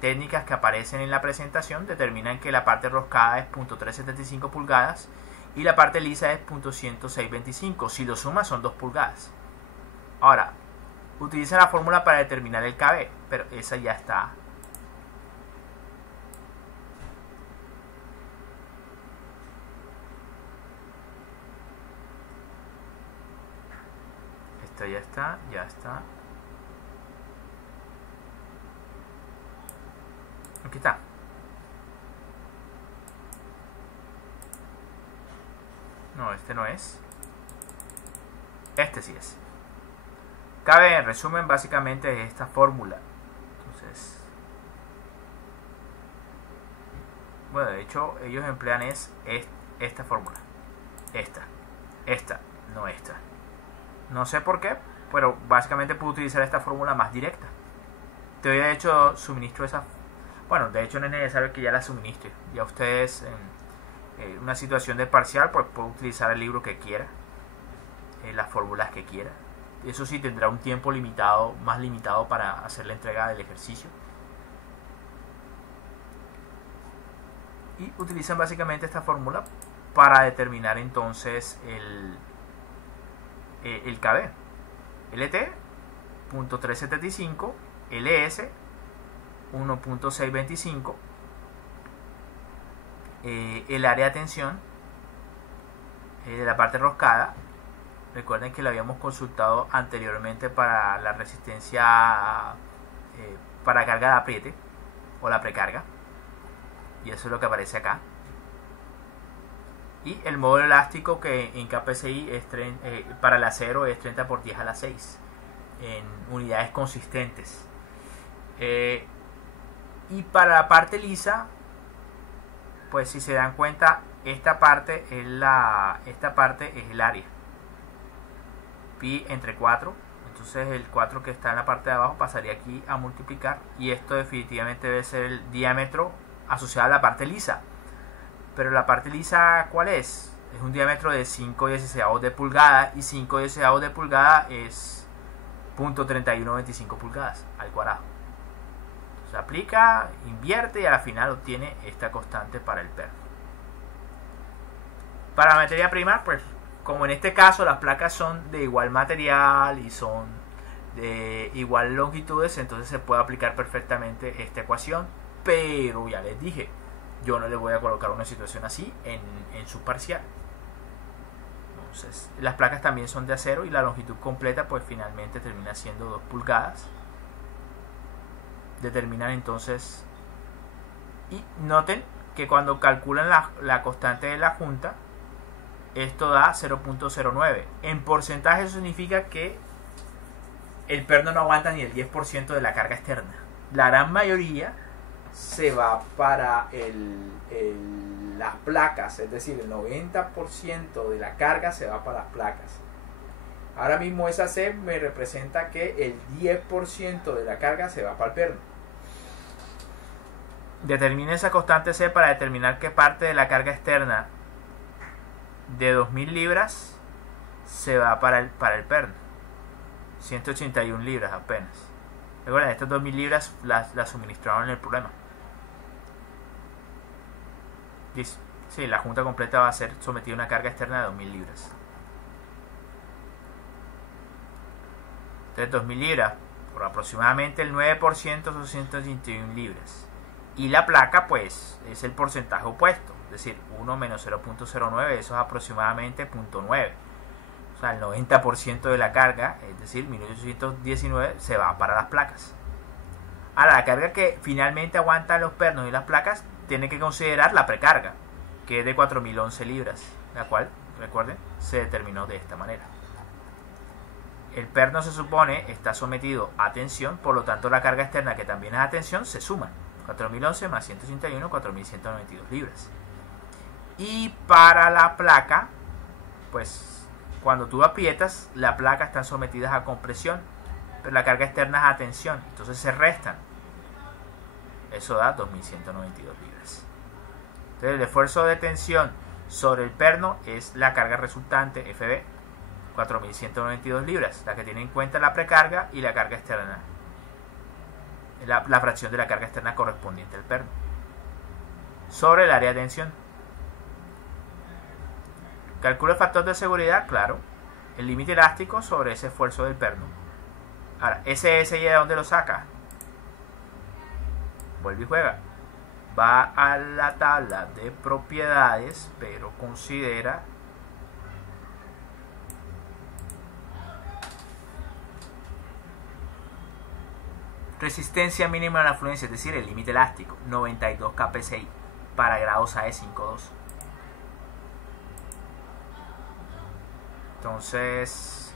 técnicas que aparecen en la presentación, determinan que la parte roscada es .375 pulgadas y la parte lisa es .10625. Si lo sumas son 2 pulgadas. Ahora, utiliza la fórmula para determinar el KB, pero esa ya está. Esta ya está, ya está. Aquí está. No, este no es. Este sí es. KB, en resumen, básicamente es esta fórmula. Entonces, bueno, de hecho, ellos emplean esta fórmula. Esta, no esta. No sé por qué, pero básicamente puedo utilizar esta fórmula más directa. Te de hecho suministro esa. Bueno, de hecho no es necesario que ya la suministre. Ya ustedes en una situación de parcial, pues pueden utilizar el libro que quiera, las fórmulas que quiera. Eso sí, tendrá un tiempo limitado, más limitado para hacer la entrega del ejercicio. Y utilizan básicamente esta fórmula para determinar entonces el KB. LT .375, LS 1.625, el área de tensión de la parte roscada. Recuerden que lo habíamos consultado anteriormente para la resistencia para carga de apriete o la precarga, y eso es lo que aparece acá. Y el módulo elástico, que en KPCI es para el acero es 30 por 10 a la 6 en unidades consistentes. Y para la parte lisa, pues si se dan cuenta, esta parte es el área. Pi entre 4. Entonces el 4 que está en la parte de abajo pasaría aquí a multiplicar. Y esto definitivamente debe ser el diámetro asociado a la parte lisa. Pero la parte lisa, ¿cuál es? Es un diámetro de 5/16 de pulgada. Y 5/16 de pulgada es 0.3125 pulgadas al cuadrado. Se aplica, invierte y a la final obtiene esta constante para el perno. Para la materia prima, pues como en este caso las placas son de igual material y son de igual longitudes, entonces se puede aplicar perfectamente esta ecuación. Pero ya les dije, yo no le voy a colocar una situación así en su parcial. Entonces las placas también son de acero y la longitud completa pues finalmente termina siendo 2 pulgadas. Determinan entonces, y noten que cuando calculan la constante de la junta, esto da 0.09. En porcentaje eso significa que el perno no aguanta ni el 10% de la carga externa. La gran mayoría se va para las placas, es decir, el 90% de la carga se va para las placas. Ahora mismo esa C me representa que el 10% de la carga se va para el perno. Determine esa constante C para determinar qué parte de la carga externa de 2000 libras se va para el perno. 181 libras apenas. Recuerden, estas 2000 libras las suministraron en el problema. Sí, la junta completa va a ser sometida a una carga externa de 2000 libras. Entonces 2000 libras por aproximadamente el 9% son 181 libras. Y la placa pues es el porcentaje opuesto, es decir, 1 menos 0.09, eso es aproximadamente 0.9. O sea, el 90% de la carga, es decir, 1819, se va para las placas. Ahora, la carga que finalmente aguantan los pernos y las placas tiene que considerar la precarga, que es de 4011 libras, la cual, recuerden, se determinó de esta manera. El perno se supone está sometido a tensión, por lo tanto la carga externa, que también es a tensión, se suma. 4011 más 181, 4192 libras. Y para la placa, pues cuando tú aprietas, la placa están sometidas a compresión, pero la carga externa es a tensión, entonces se restan. Eso da 2192 libras. Entonces el esfuerzo de tensión sobre el perno es la carga resultante, FB, 4192 libras, la que tiene en cuenta la precarga y la carga externa. La fracción de la carga externa correspondiente al perno sobre el área de tensión. Calcula el factor de seguridad, claro, el límite elástico sobre ese esfuerzo del perno. Ahora, ese SI, ¿de dónde lo saca? Vuelve y juega. Va a la tabla de propiedades, pero considera Resistencia mínima a la fluencia, es decir, el límite elástico, 92 kPsi para grados AE 5.2. Entonces,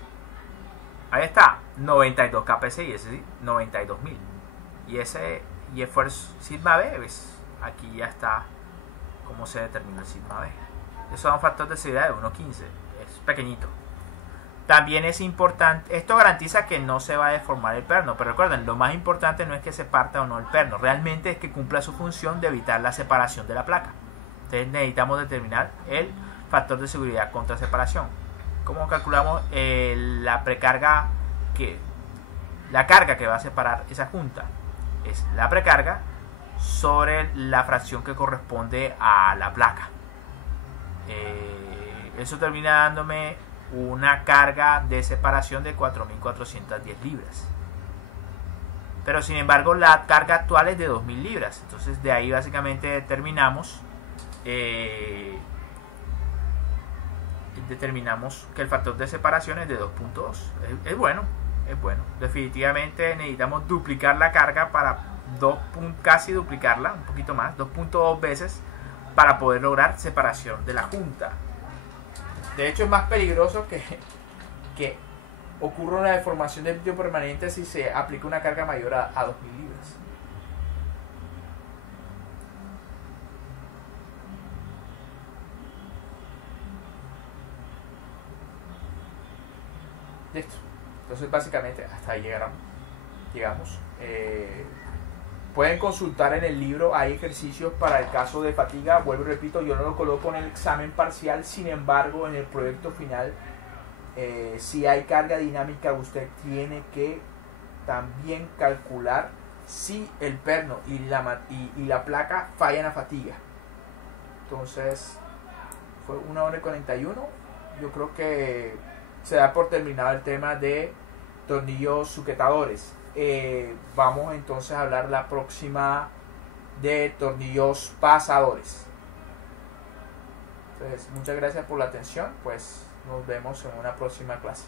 ahí está, 92 kPsi, es decir, 92.000. Y esfuerzo sigma B, pues, aquí ya está cómo se determina el sigma B. Eso da un factor de seguridad de 1.15, es pequeñito. También es importante, esto garantiza que no se va a deformar el perno, pero recuerden, lo más importante no es que se parta o no el perno, realmente es que cumpla su función de evitar la separación de la placa. Entonces necesitamos determinar el factor de seguridad contra separación. ¿Cómo calculamos la precarga? La carga que va a separar esa junta es la precarga sobre la fracción que corresponde a la placa. Eso termina dándome una carga de separación de 4.410 libras. Pero sin embargo la carga actual es de 2.000 libras. Entonces de ahí básicamente determinamos que el factor de separación es de 2.2. Es bueno. Definitivamente necesitamos duplicar la carga para casi duplicarla, un poquito más, 2.2 veces para poder lograr separación de la junta. De hecho es más peligroso que ocurra una deformación del vidrio permanente si se aplica una carga mayor a 2.000 libras. Listo. Entonces básicamente hasta ahí llegamos. Pueden consultar en el libro, hay ejercicios para el caso de fatiga. Vuelvo y repito, yo no lo coloco en el examen parcial, sin embargo en el proyecto final, si hay carga dinámica, usted tiene que también calcular si el perno y la placa fallan a fatiga. Entonces fue 1:41. Yo creo que se da por terminado el tema de tornillos sujetadores. Vamos entonces a hablar la próxima de tornillos pasadores. Entonces, muchas gracias por la atención, pues nos vemos en una próxima clase.